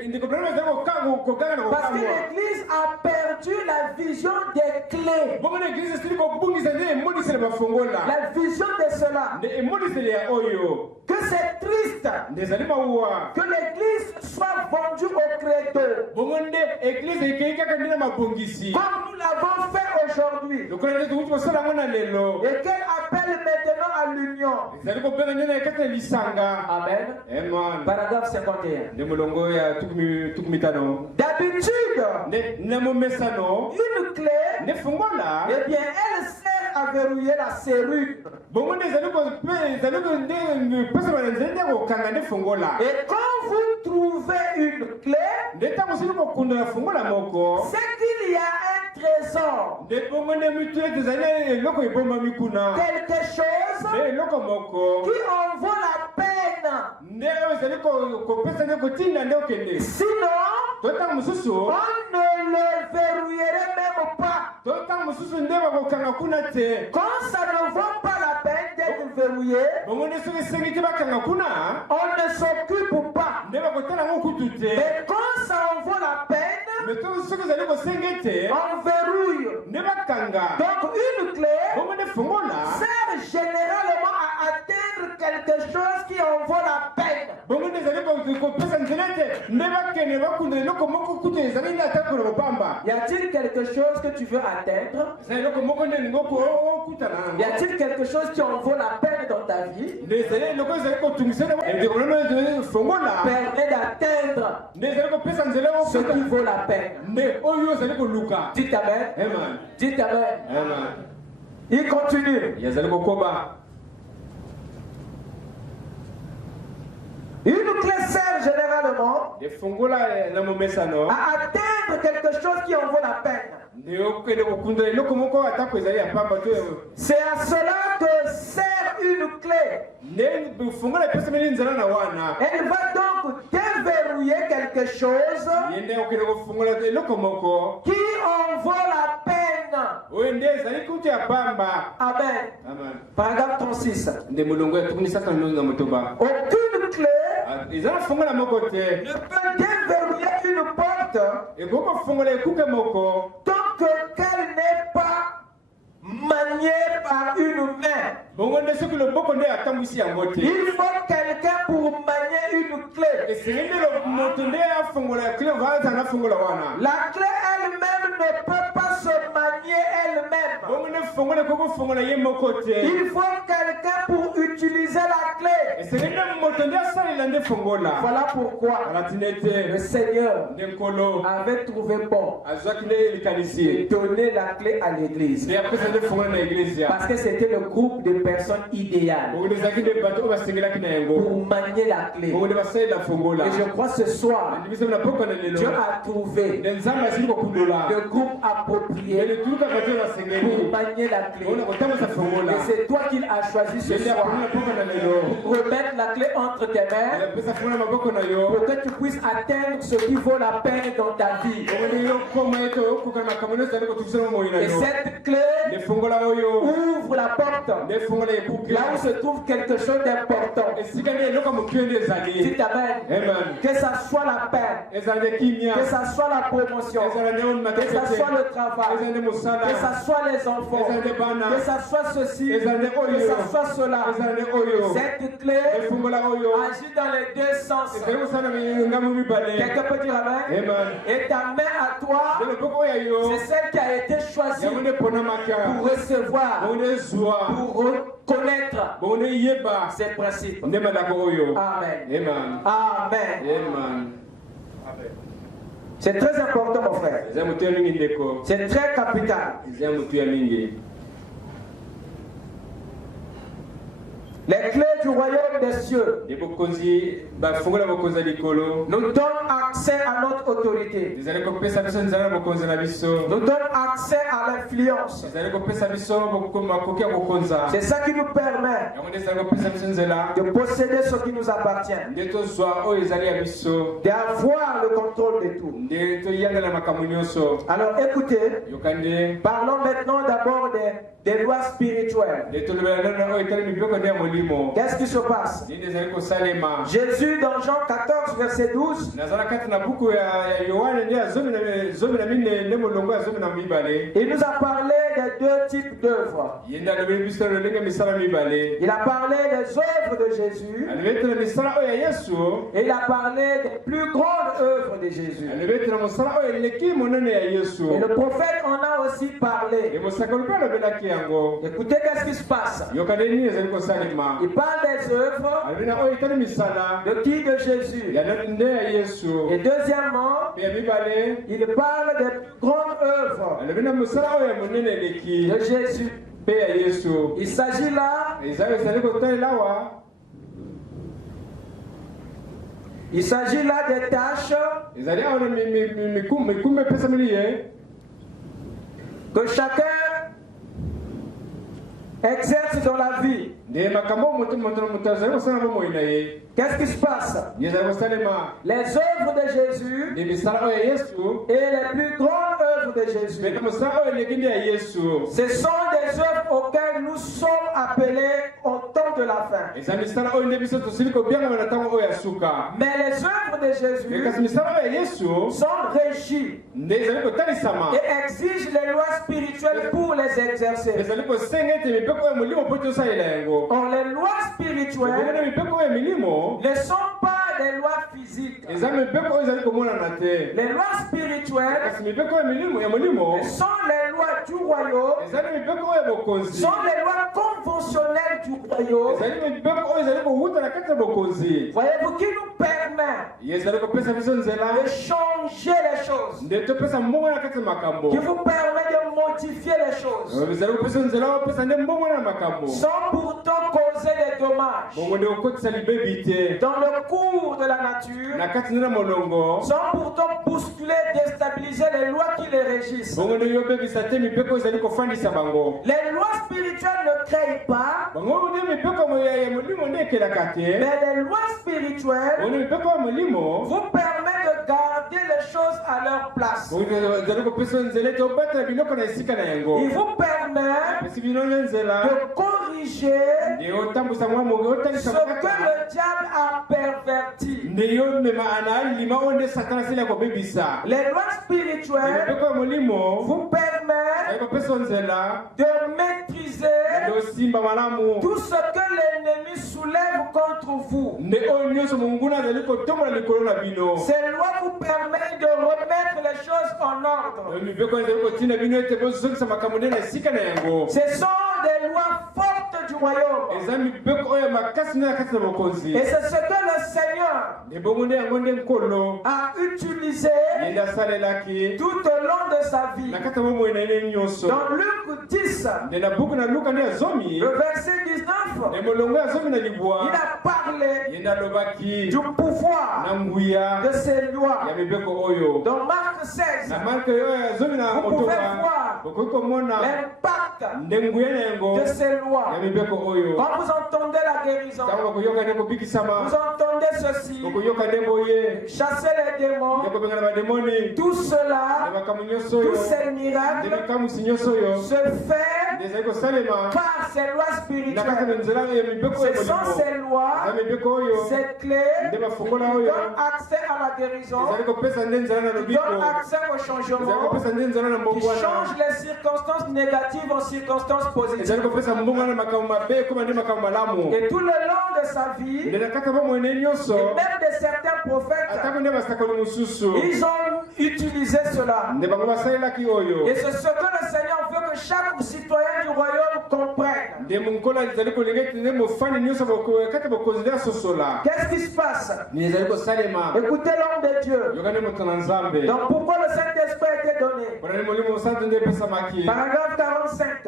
que l'Église a perdu la vision des clés. La vision de cela. Que c'est triste que l'Église soit vendue au credo. Comme nous l'avons fait aujourd'hui. Et qu'elle appelle maintenant à l'union. Amen. Paragraphe 51. D'habitude, une clé, eh bien, elle sert à verrouiller la serrure. Et quand vous trouvez une clé, c'est qu'il y a un trésor. Quelque chose qui en vaut la peine. Sinon, on ne le verrouillerait même pas. Quand ça ne vaut pas la peine d'être verrouillé, on ne s'occupe pas. Mais quand ça en vaut la peine, on verrouille. Donc une clé sert généralement à atteindre quelque chose qui en vaut la peine. Y a-t-il quelque chose que tu veux atteindre? Y a-t-il quelque chose qui en vaut la peine dans ta vie? Permet d'atteindre ce qui vaut la peine. Dites amen. Dites amen. Il continue. Une clé sert généralement à atteindre quelque chose qui en vaut la peine. C'est à cela que sert une clé. Elle va donc déverrouiller quelque chose qui en vaut la peine. Amen. Paragraphe 36. Aucune clé ne peut déverrouiller une porte tant qu'elle n'est pas maniée par une main. Il faut quelqu'un pour manier une clé. La clé elle-même ne peut pas se manier elle-même. Il faut quelqu'un pour utiliser la clé. Voilà pourquoi le Seigneur avait trouvé bon de donner la clé à l'église. Parce que c'était le groupe de personnes idéales pour manier la clé. Et je crois ce soir, Dieu a trouvé le groupe approprié pour manier la clé. Et c'est toi qu'il a choisi ce soir pour remettre la clé entre tes mains pour que tu puisses atteindre ce qui vaut la peine dans ta vie. Et cette clé ouvre la porte là où se trouve quelque chose d'important. Dites amen. Que ça soit la paix, que ça soit la promotion, que ça soit le travail, que ça soit les enfants, que ça soit ceci, que ça soit cela. Cette clé agit dans les deux sens. Quelqu'un peut dire amen. Et ta main à toi, c'est celle qui a été choisie pour recevoir, pour connaître ces principes. Amen. Amen. C'est très important, mon frère. C'est très capital. Les clés du royaume des cieux nous donnent accès à notre autorité, nous donnent accès à l'influence. C'est ça qui nous permet de posséder ce qui nous appartient, d'avoir le contrôle de tout. Alors écoutez, parlons maintenant d'abord des lois spirituelles. Qu'est-ce qui se passe? Jésus dans Jean 14 verset 12, il nous a parlé des deux types d'œuvres. Il a parlé des œuvres de Jésus et il a parlé des plus grandes œuvres de Jésus. Et le prophète en a aussi parlé. Écoutez qu'est-ce qui se passe. Il parle des œuvres de qui? De Jésus. Et deuxièmement, il parle des plus grandes œuvres de Jésus. Il s'agit là des tâches que chacun est exerce dans la vie, qu'est-ce qui se passe? Les œuvres de Jésus et les plus grandes œuvres de Jésus, ce sont des œuvres auxquelles nous sommes appelés au temps de la fin. Mais les œuvres de Jésus sont régies et exigent les lois spirituelles pour les exercer. Or, les lois spirituelles ne sont pas des lois physiques. Les lois spirituelles sont les lois du royaume, sont les lois conventionnelles du royaume. Voyez-vous, qui nous permet de changer les choses, qui vous permet de modifier les choses, sans pourtant causer des dommages dans le cours de la nature, sans pourtant bousculer, déstabiliser les lois qui les régissent. Les lois spirituelles ne créent pas, mais les lois spirituelles vous permettent de garder les choses à leur place. Il vous permet de corriger ce que le diable a perverti. Les lois spirituelles vous permettent de maîtriser tout ce que l'ennemi soulève contre vous. Ces lois vous permettent de remettre les choses en ordre. Ce sont des lois fortes du royaume. Et c'est ce que le Seigneur a utilisé tout au long de sa vie. Dans Luc 10, le verset 19, il a parlé du pouvoir de ces lois. Dans Marc 16, vous pouvez voir l'impact de ces lois. Quand vous entendez la guérison, vous entendez ceci, chasser les démons, tout cela, tous ces miracles se fait par ces lois spirituelles. Ce sont ces lois, ces clés qui donnent accès à la guérison, qui donnent accès au changement, qui changent les circonstances négatives en circonstances positives. Et tout le long de sa vie, et même de certains prophètes, ils ont utilisé cela. Et c'est ce que le Seigneur veut que chaque citoyen du royaume comprenne. Qu'est-ce qui se passe? Écoutez l'homme de Dieu. Donc pourquoi le Saint-Esprit a été donné? Paragraphe 45.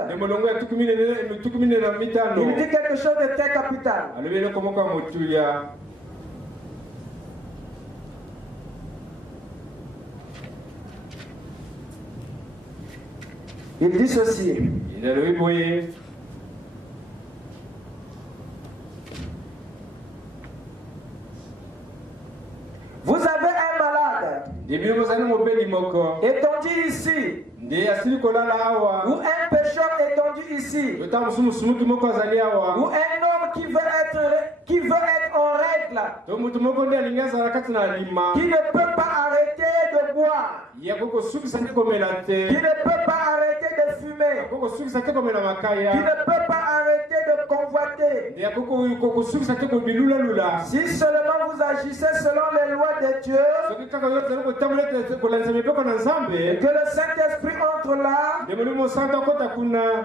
Il dit quelque chose de très capital. Il dit ceci. Vous avez un malade étendu ici, ou un pécheur étendu ici, ou un homme qui veut être en règle, qui ne peut pas arrêter de boire, qui ne peut pas arrêter de fumer, qui ne peut pas arrêter de convoiter. Si seulement vous agissez selon les lois de Dieu, que le Saint-Esprit entre là,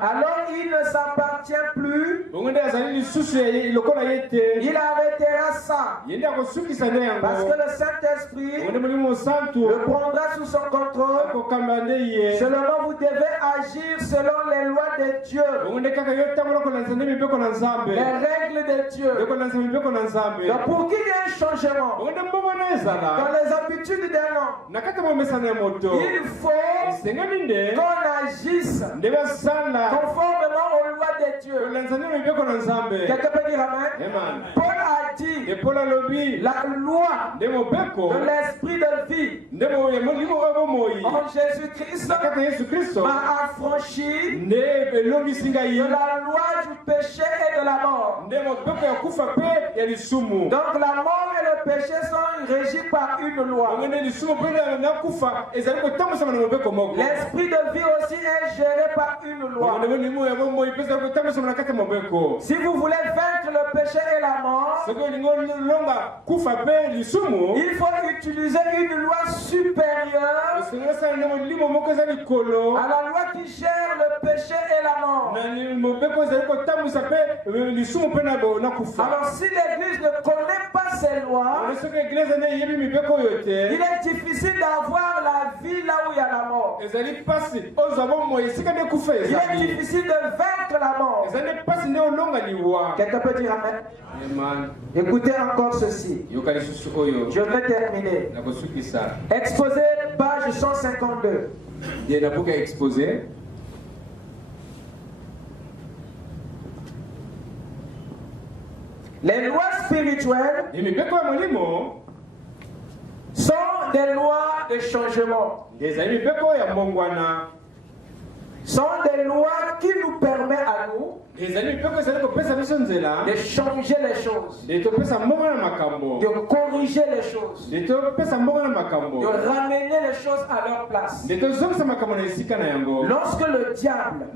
alors il ne s'appartient plus, il arrêtera ça, parce que le Saint-Esprit le prendra sous son contrôle. Seulement vous devez agir selon les lois de Dieu, les règles de Dieu. Donc pour qu'il y ait un changement dans les habitudes d'un homme, il faut qu'on agisse conformément aux lois de de Dieu. Quelqu'un peut dire Amen? Paul a dit la loi de l'esprit de vie en Jésus-Christ m'a affranchi de la loi du péché et de la mort. Donc la mort et le péché sont régis par une loi. L'esprit de vie aussi est géré par une loi. Si vous voulez vaincre le péché et la mort, il faut utiliser une loi supérieure à la loi qui gère le péché et la mort. Alors si l'Église ne connaît pas ces lois, il est difficile d'avoir la vie là où il y a la mort. Il est difficile de vaincre la mort. Quelqu'un peut dire Amen? Écoutez encore ceci. Je vais terminer. Exposé, page 152. Les lois spirituelles sont des lois de changement. Sont des lois qui nous permettent à nous de changer les choses, de corriger les choses, de ramener les choses à leur place. Lorsque le diable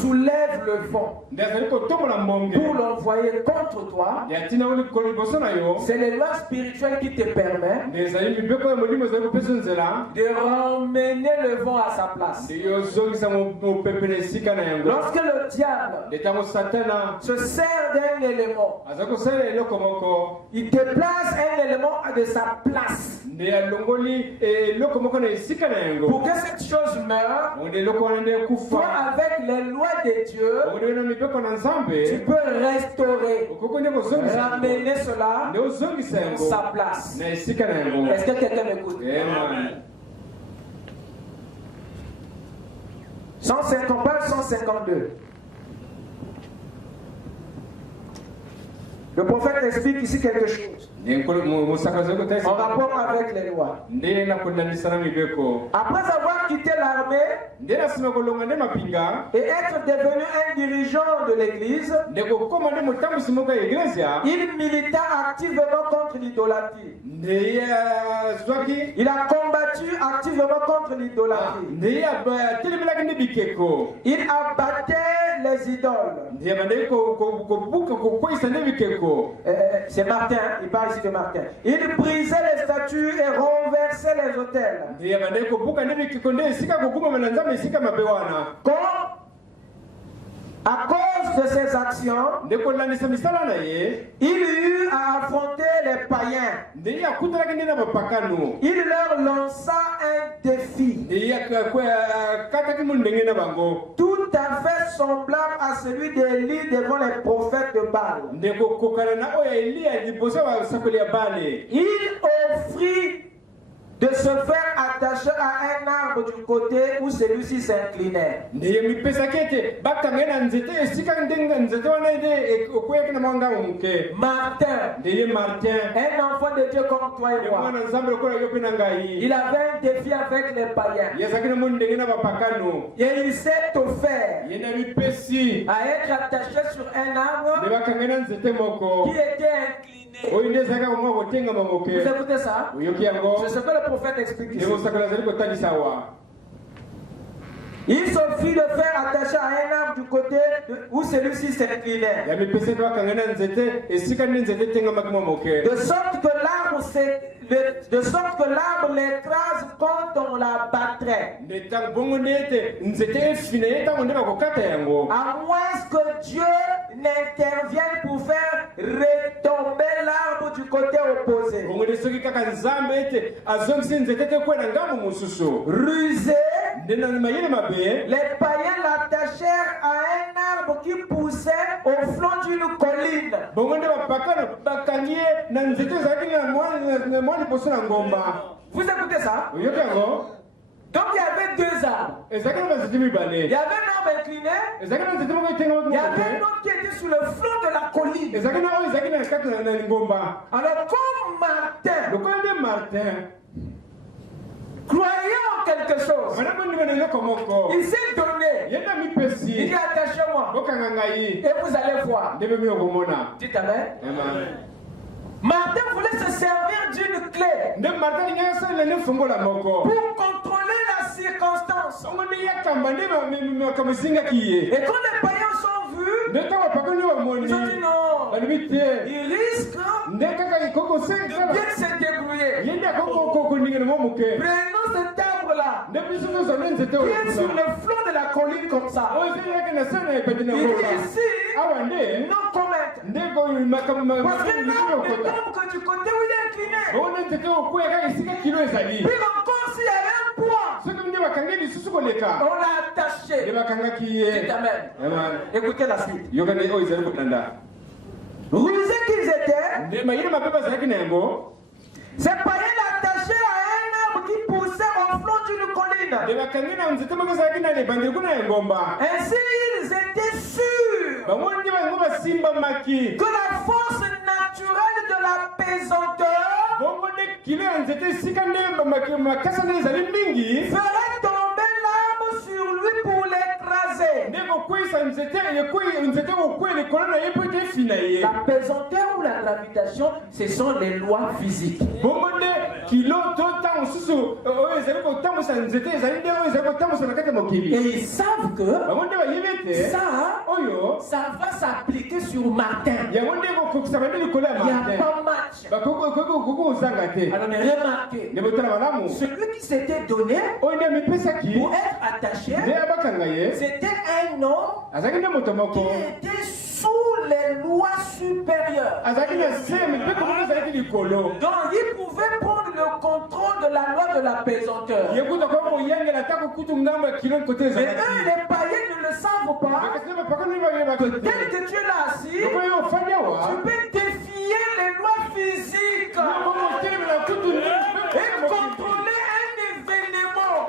soulève le vent pour l'envoyer contre toi, c'est les lois spirituelles qui te permettent de ramener le vent à sa place. Lorsque le diable se sert d'un élément, il déplace un élément de sa place pour que cette chose meure. Toi, avec les lois de Dieu, tu peux restaurer, ramener cela à sa place. Est-ce que quelqu'un m'écoute? 152. Le prophète explique ici quelque chose en rapport avec les lois. Après avoir quitté l'armée et être devenu un dirigeant de l'église, il milita activement contre l'idolâtrie. Il a combattu activement contre l'idolâtrie. Il abattait les idoles. C'est Martin, il parle ici de Martin. Il brisait les statues et renversait les autels. À cause de ses actions, il eut à affronter les païens. Il leur lança un défi tout à fait semblable à celui d'Élie devant les prophètes de Baal. Il offrit de se faire attacher à un arbre du côté où celui-ci s'inclinait. Martin, un enfant de Dieu comme toi et moi, il avait un défi avec les païens. Et il s'est offert à être attaché sur un arbre qui était incliné. Vous écoutez ça? C'est ce que le prophète explique ici. Il suffit de faire attacher à un arbre du côté où celui-ci s'inclinait. De sorte que l'arbre l'écrase quand on la battrait. À moins que Dieu n'intervienne pour faire retomber l'arbre du côté opposé. Rusé, les païens l'attachèrent à un arbre qui poussait au flanc d'une colline. Vous écoutez ça? Donc il y avait deux arbres. Il y avait un arbre incliné incliné. Il y avait un autre qui était sur le flanc de la colline. Alors comme Martin croyant en quelque chose, il s'est donné. Il dit attachez-moi et vous allez voir. Dites amen. Martin voulait se servir d'une clé pour contrôler la circonstance. Et quand les païens sont vus, ils ont dit non, il risque de bien se débrouiller. Prenons cet arbre-là qui est sur le flanc de la colline comme ça. Il dit ici, non commettre. Parce que l'arbre ne tombe que du côté où il est incliné. Puis encore s'il y avait un poids, on l'a attaché. Dites amen. Écoutez la suite. Rusés qu'ils étaient, ces païens l'attachaient à un arbre qui poussait au flanc d'une colline. Ainsi ils étaient sûrs que la force naturelle de la pesanteur ferait tomber l'arbre sur lui pour l'écraser. La pesanteur ou la gravitation, ce sont les lois physiques. Et ils savent que ça va s'appliquer sur Martin. Il n'y a pas match. Alors remarquez, celui qui s'était donné pour être attaché, c'était un homme qui était sous les lois supérieures. Donc il pouvait prendre le contrôle de la loi de la pesanteur. Mais eux, les païens ne le savent pas. Que tel que tu es là assis, tu peux défier les lois physiques et contrôler un événement.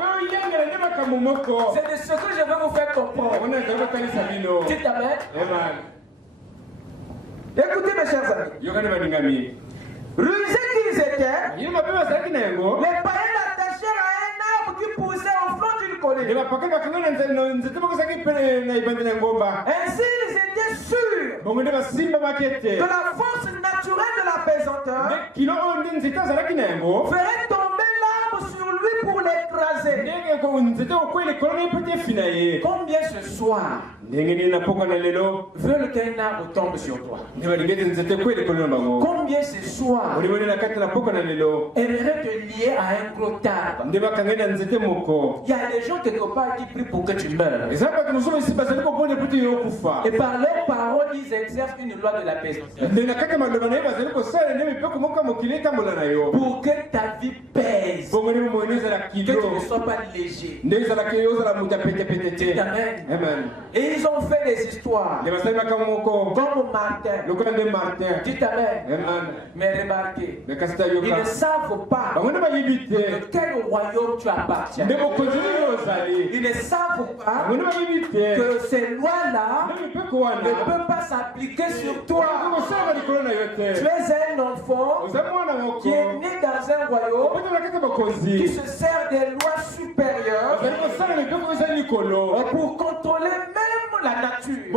C'est de ce que je vais vous faire comprendre. Dites amen. Écoutez mes chers amis. Rusés qu'ils étaient, les païens l'attachèrent à un arbre qui poussait au flanc d'une colline. Ainsi ils étaient sûrs que la force naturelle de la pesanteur ferait tomber l'arbre sur lui pour l'écraser. Combien ce soir veulent qu'un arbre tombe sur toi? Combien ce soir aimerait te lier à un gros arbre? Il y a des gens quelque part qui prient pour que tu meurs. Et par leurs paroles, ils exercent une loi de la pesanteur. Pour que ta vie pèse. Que tu ne sois pas léger. Amen. Et ils ont fait des histoires. Comme Martin. Dites amen. Mais remarquez, ils ne savent pas de quel royaume tu appartiens. Ils ne savent pas que ces lois-là ne peuvent pas s'appliquer sur toi. Tu es un enfant qui est né dans un royaume qui se sert des lois supérieures pour contrôler même la nature.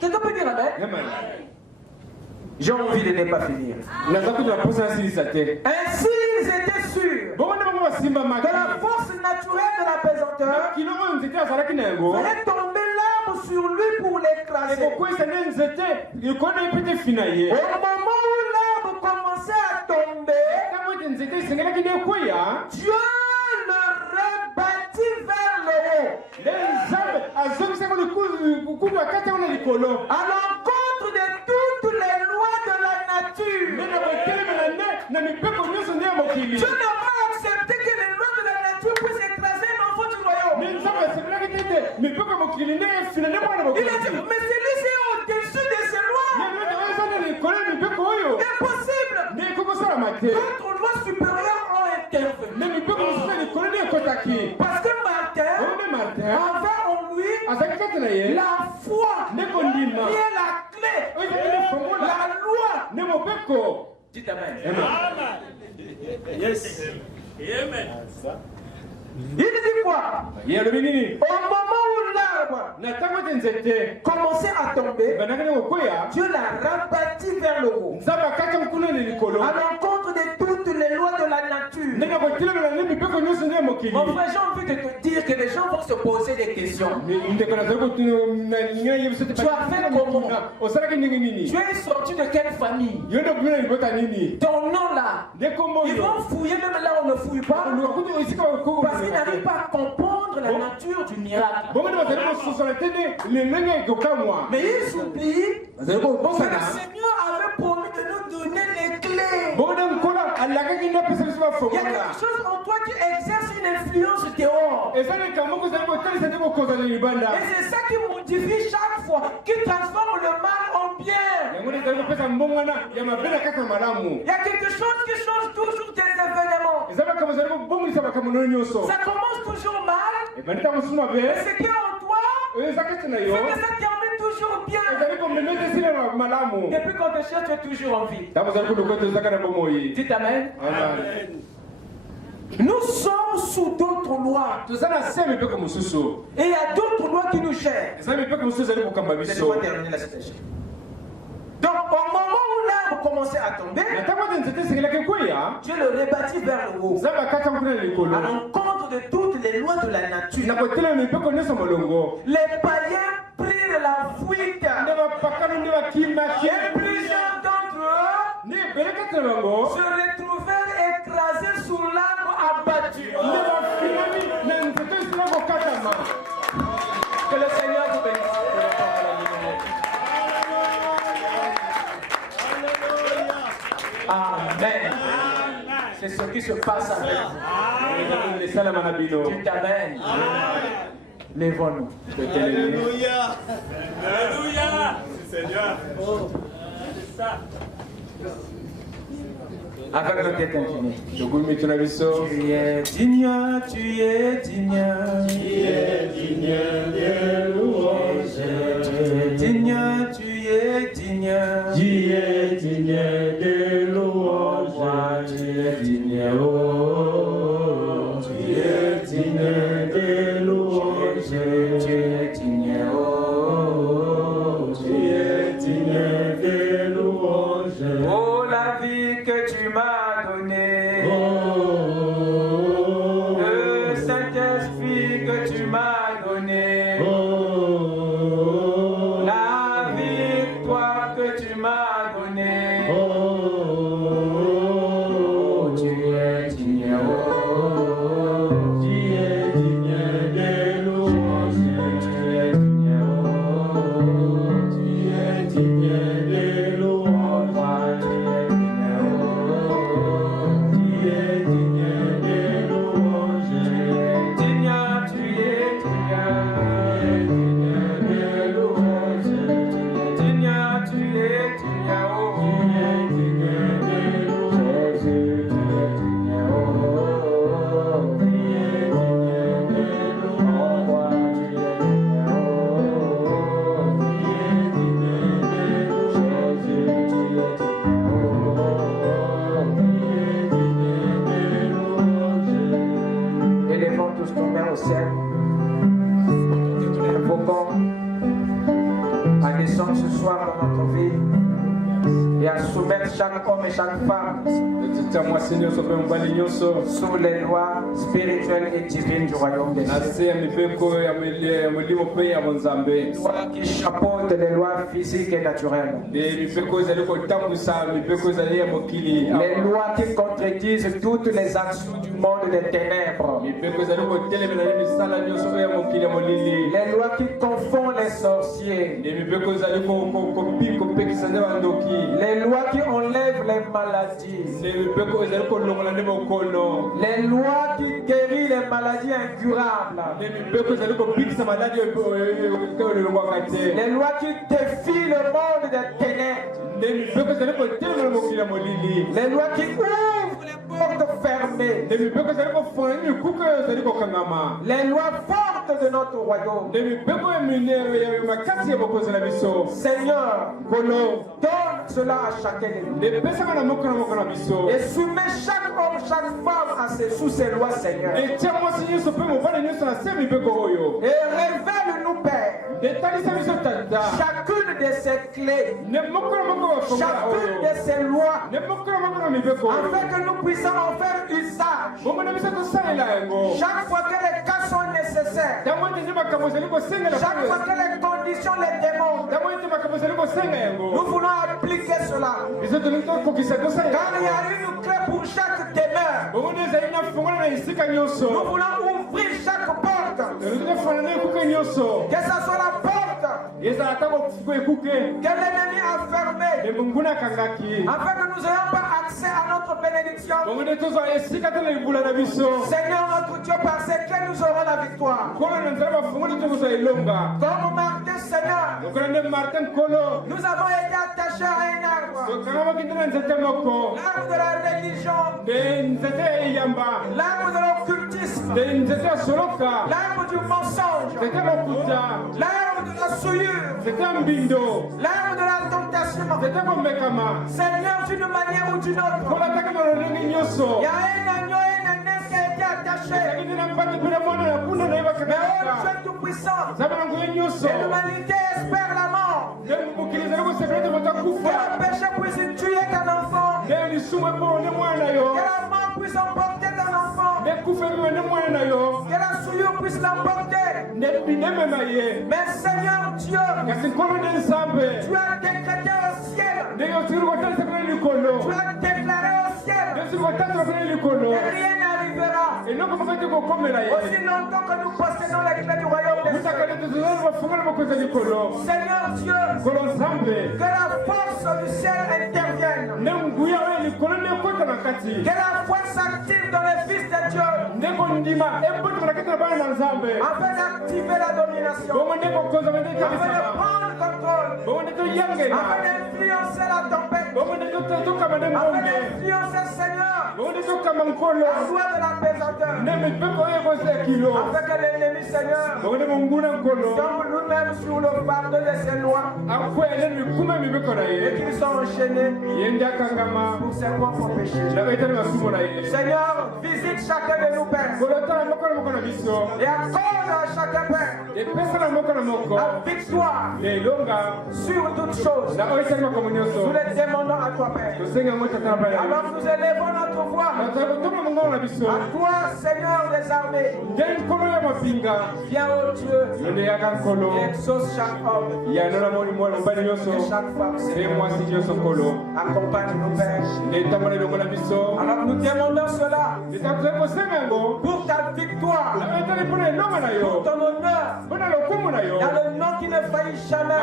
Quelqu'un peut dire amen? J'ai envie de ne pas finir. Ainsi ils étaient sûrs que la force naturelle de la pesanteur ferait tomber l'arbre sur lui pour l'écraser. Au moment où l'arbre commençait à tomber, Dieu le rebattit vers le haut. À l'encontre de toutes les lois de la nature. Dieu n'a pas accepté que les lois de la nature puissent écraser l'enfant du royaume. Il a dit, mais celui-ci est au-dessus de ces lois. Impossible. D'autres lois supérieures ont intervenu. Parce que Martin avait au la foi qui est la clé, la loi. Dites amen. Yes. Amen. Il dit quoi? Au moment où l'arbre commençait à tomber, Dieu l'a rabattu vers le haut, à l'encontre de toutes les lois de la nature. Mon frère, j'ai envie de te dire que les gens vont se poser des questions. Tu as fait comment? Tu es sorti de quelle famille? Ton nom là, ils vont fouiller même là où on ne fouille pas, parce qu'ils n'arrivent pas à comprendre la nature du miracle. Mais ils oublient que le Seigneur avait promis de nous donner les clés. Il y a quelque chose en toi qui exerce une influence dehors. Et c'est ça qui modifie chaque fois, qui transforme le mal en bien. Il y a quelque chose qui change toujours des événements. Ça commence toujours mal, mais ce qui est en toi fait que ça termine toujours bien. Depuis qu'on te cherche, tu es toujours en vie. Dites amen. Amen. Nous sommes sous d'autres lois. Et il y a d'autres lois qui nous gèrent. Laissez-moi terminer la citation. Donc, au moment où l'arbre commençait à tomber, Dieu le rebâtit vers le haut, à l'encontre de toutes les lois de la nature. Les païens prirent la fuite, et plusieurs d'entre eux se retrouvèrent écrasés sous l'arbre abattu. Que le Seigneur vous bénisse. Amen. C'est ce qui se passe avec vous. Tu t'amènes. Lèvons-nous. Alléluia. Alléluia. Seigneur. Avec nos têtes inclinées. Tu es digne, tu es digne. Tu es digne de louange. Tu es digne, tu es digne. Tu es digne de louange. Tu es digne, oh. Tu es digne de louange. Tu es digne, oh. Tu es digne de louange. Oh, la vie que tu m'as donnée. Le Saint-Esprit que tu m'as donné. La victoire que tu m'as donnée. Oh, tu es digne, oh. Tu es digne de louange. Tu es digne, oh. Tu es digne de louange. Tu es digne, oh. Tu es digne de louange. Tu es digne, tu es digne. Tu es digne de louange. Tu es digne, tu es digne, oh. Tu es digne de louange. Tu es digne, oh. Tu es digne de louange. Tu es digne, oh. Tu es digne de louange. Tu es digne, oh. Élevons tous nos mains au ciel. Invoquons à descendre ce soir dans notre vie et à soumettre chaque homme et chaque femme sous les lois spirituelles et divines du royaume des cieux. Les lois qui chapeautent les lois physiques et naturelles. Les lois qui contredisent toutes les actions du monde des ténèbres. Les lois qui confondent les sorciers. Les lois qui enlèvent les maladies. Les lois qui guérissent les maladies incurables. Les lois qui défient le monde des ténèbres. Les lois qui ouvrent les portes fermées. Les lois fortes de notre royaume. Seigneur, donne cela à chacun de nous. Et soumets chaque homme, chaque femme sous ces lois, Seigneur. Et révèle-nous, Père, chacune de ces clés, chacune de ces lois, afin que nous puissions en faire usage. Chaque fois que les cas sont nécessaires, chaque fois que les conditions les demandent, nous voulons appliquer cela. Car il y a une clé pour chaque demeure. Nous voulons ouvrir chaque porte. Que ce soit la porte que l'ennemi a fermée, afin que nous n'ayons pas accès à notre bénédiction. Seigneur notre Dieu, par ces clés nous aurons la victoire. Comme Martin, Seigneur, nous avons été attachés à un arbre. L'arbre de la religion, l'arbre de l'occultisme, l'arbre du mensonge, l'arbre de la souillure, l'arbre de la tentation. Seigneur, d'une manière ou d'une autre, il y a un agneau et un âne qui a été attaché. Mais oh Dieu tout-puissant, l'humanité espère la mort. Que le péché puisse tuer ton enfant. Que la mort puisse emporter ton enfant. Que la souillure puisse l'emporter. Mais Seigneur Dieu, tu as décrété au ciel, tu as déclaré au ciel que rien n'arrivera aussi longtemps que nous possédons les clés du royaume des cieux. Seigneur Dieu, que la force du ciel intervienne, que la force s'active dans les fils de Dieu, afin d'activer la domination, afin de prendre le contrôle, afin d'influencer la tempête, afin d'influencer, Seigneur, la joie de la pesanteur, afin que l'ennemi, Seigneur, tombe nous-mêmes sur le fardeau de ses lois et qu'ils sont enchaînés pour ses propres péchés. Seigneur, visite chacun de nous, Père, et accorde à chacun, Père, la victoire sur toutes choses. Nous les demandons à toi, Père. Alors nous élevons notre voix à toi, Seigneur des armées. Viens, ô Dieu, et exauce chaque homme et chaque femme, Seigneur. Accompagne-nous, Père. Alors nous demandons cela pour ta victoire, pour ton honneur, dans le nom qui ne faillit jamais,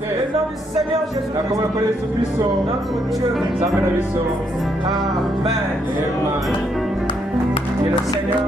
le nom du Seigneur Jésus-Christ, notre Dieu. Amen. Et le Seigneur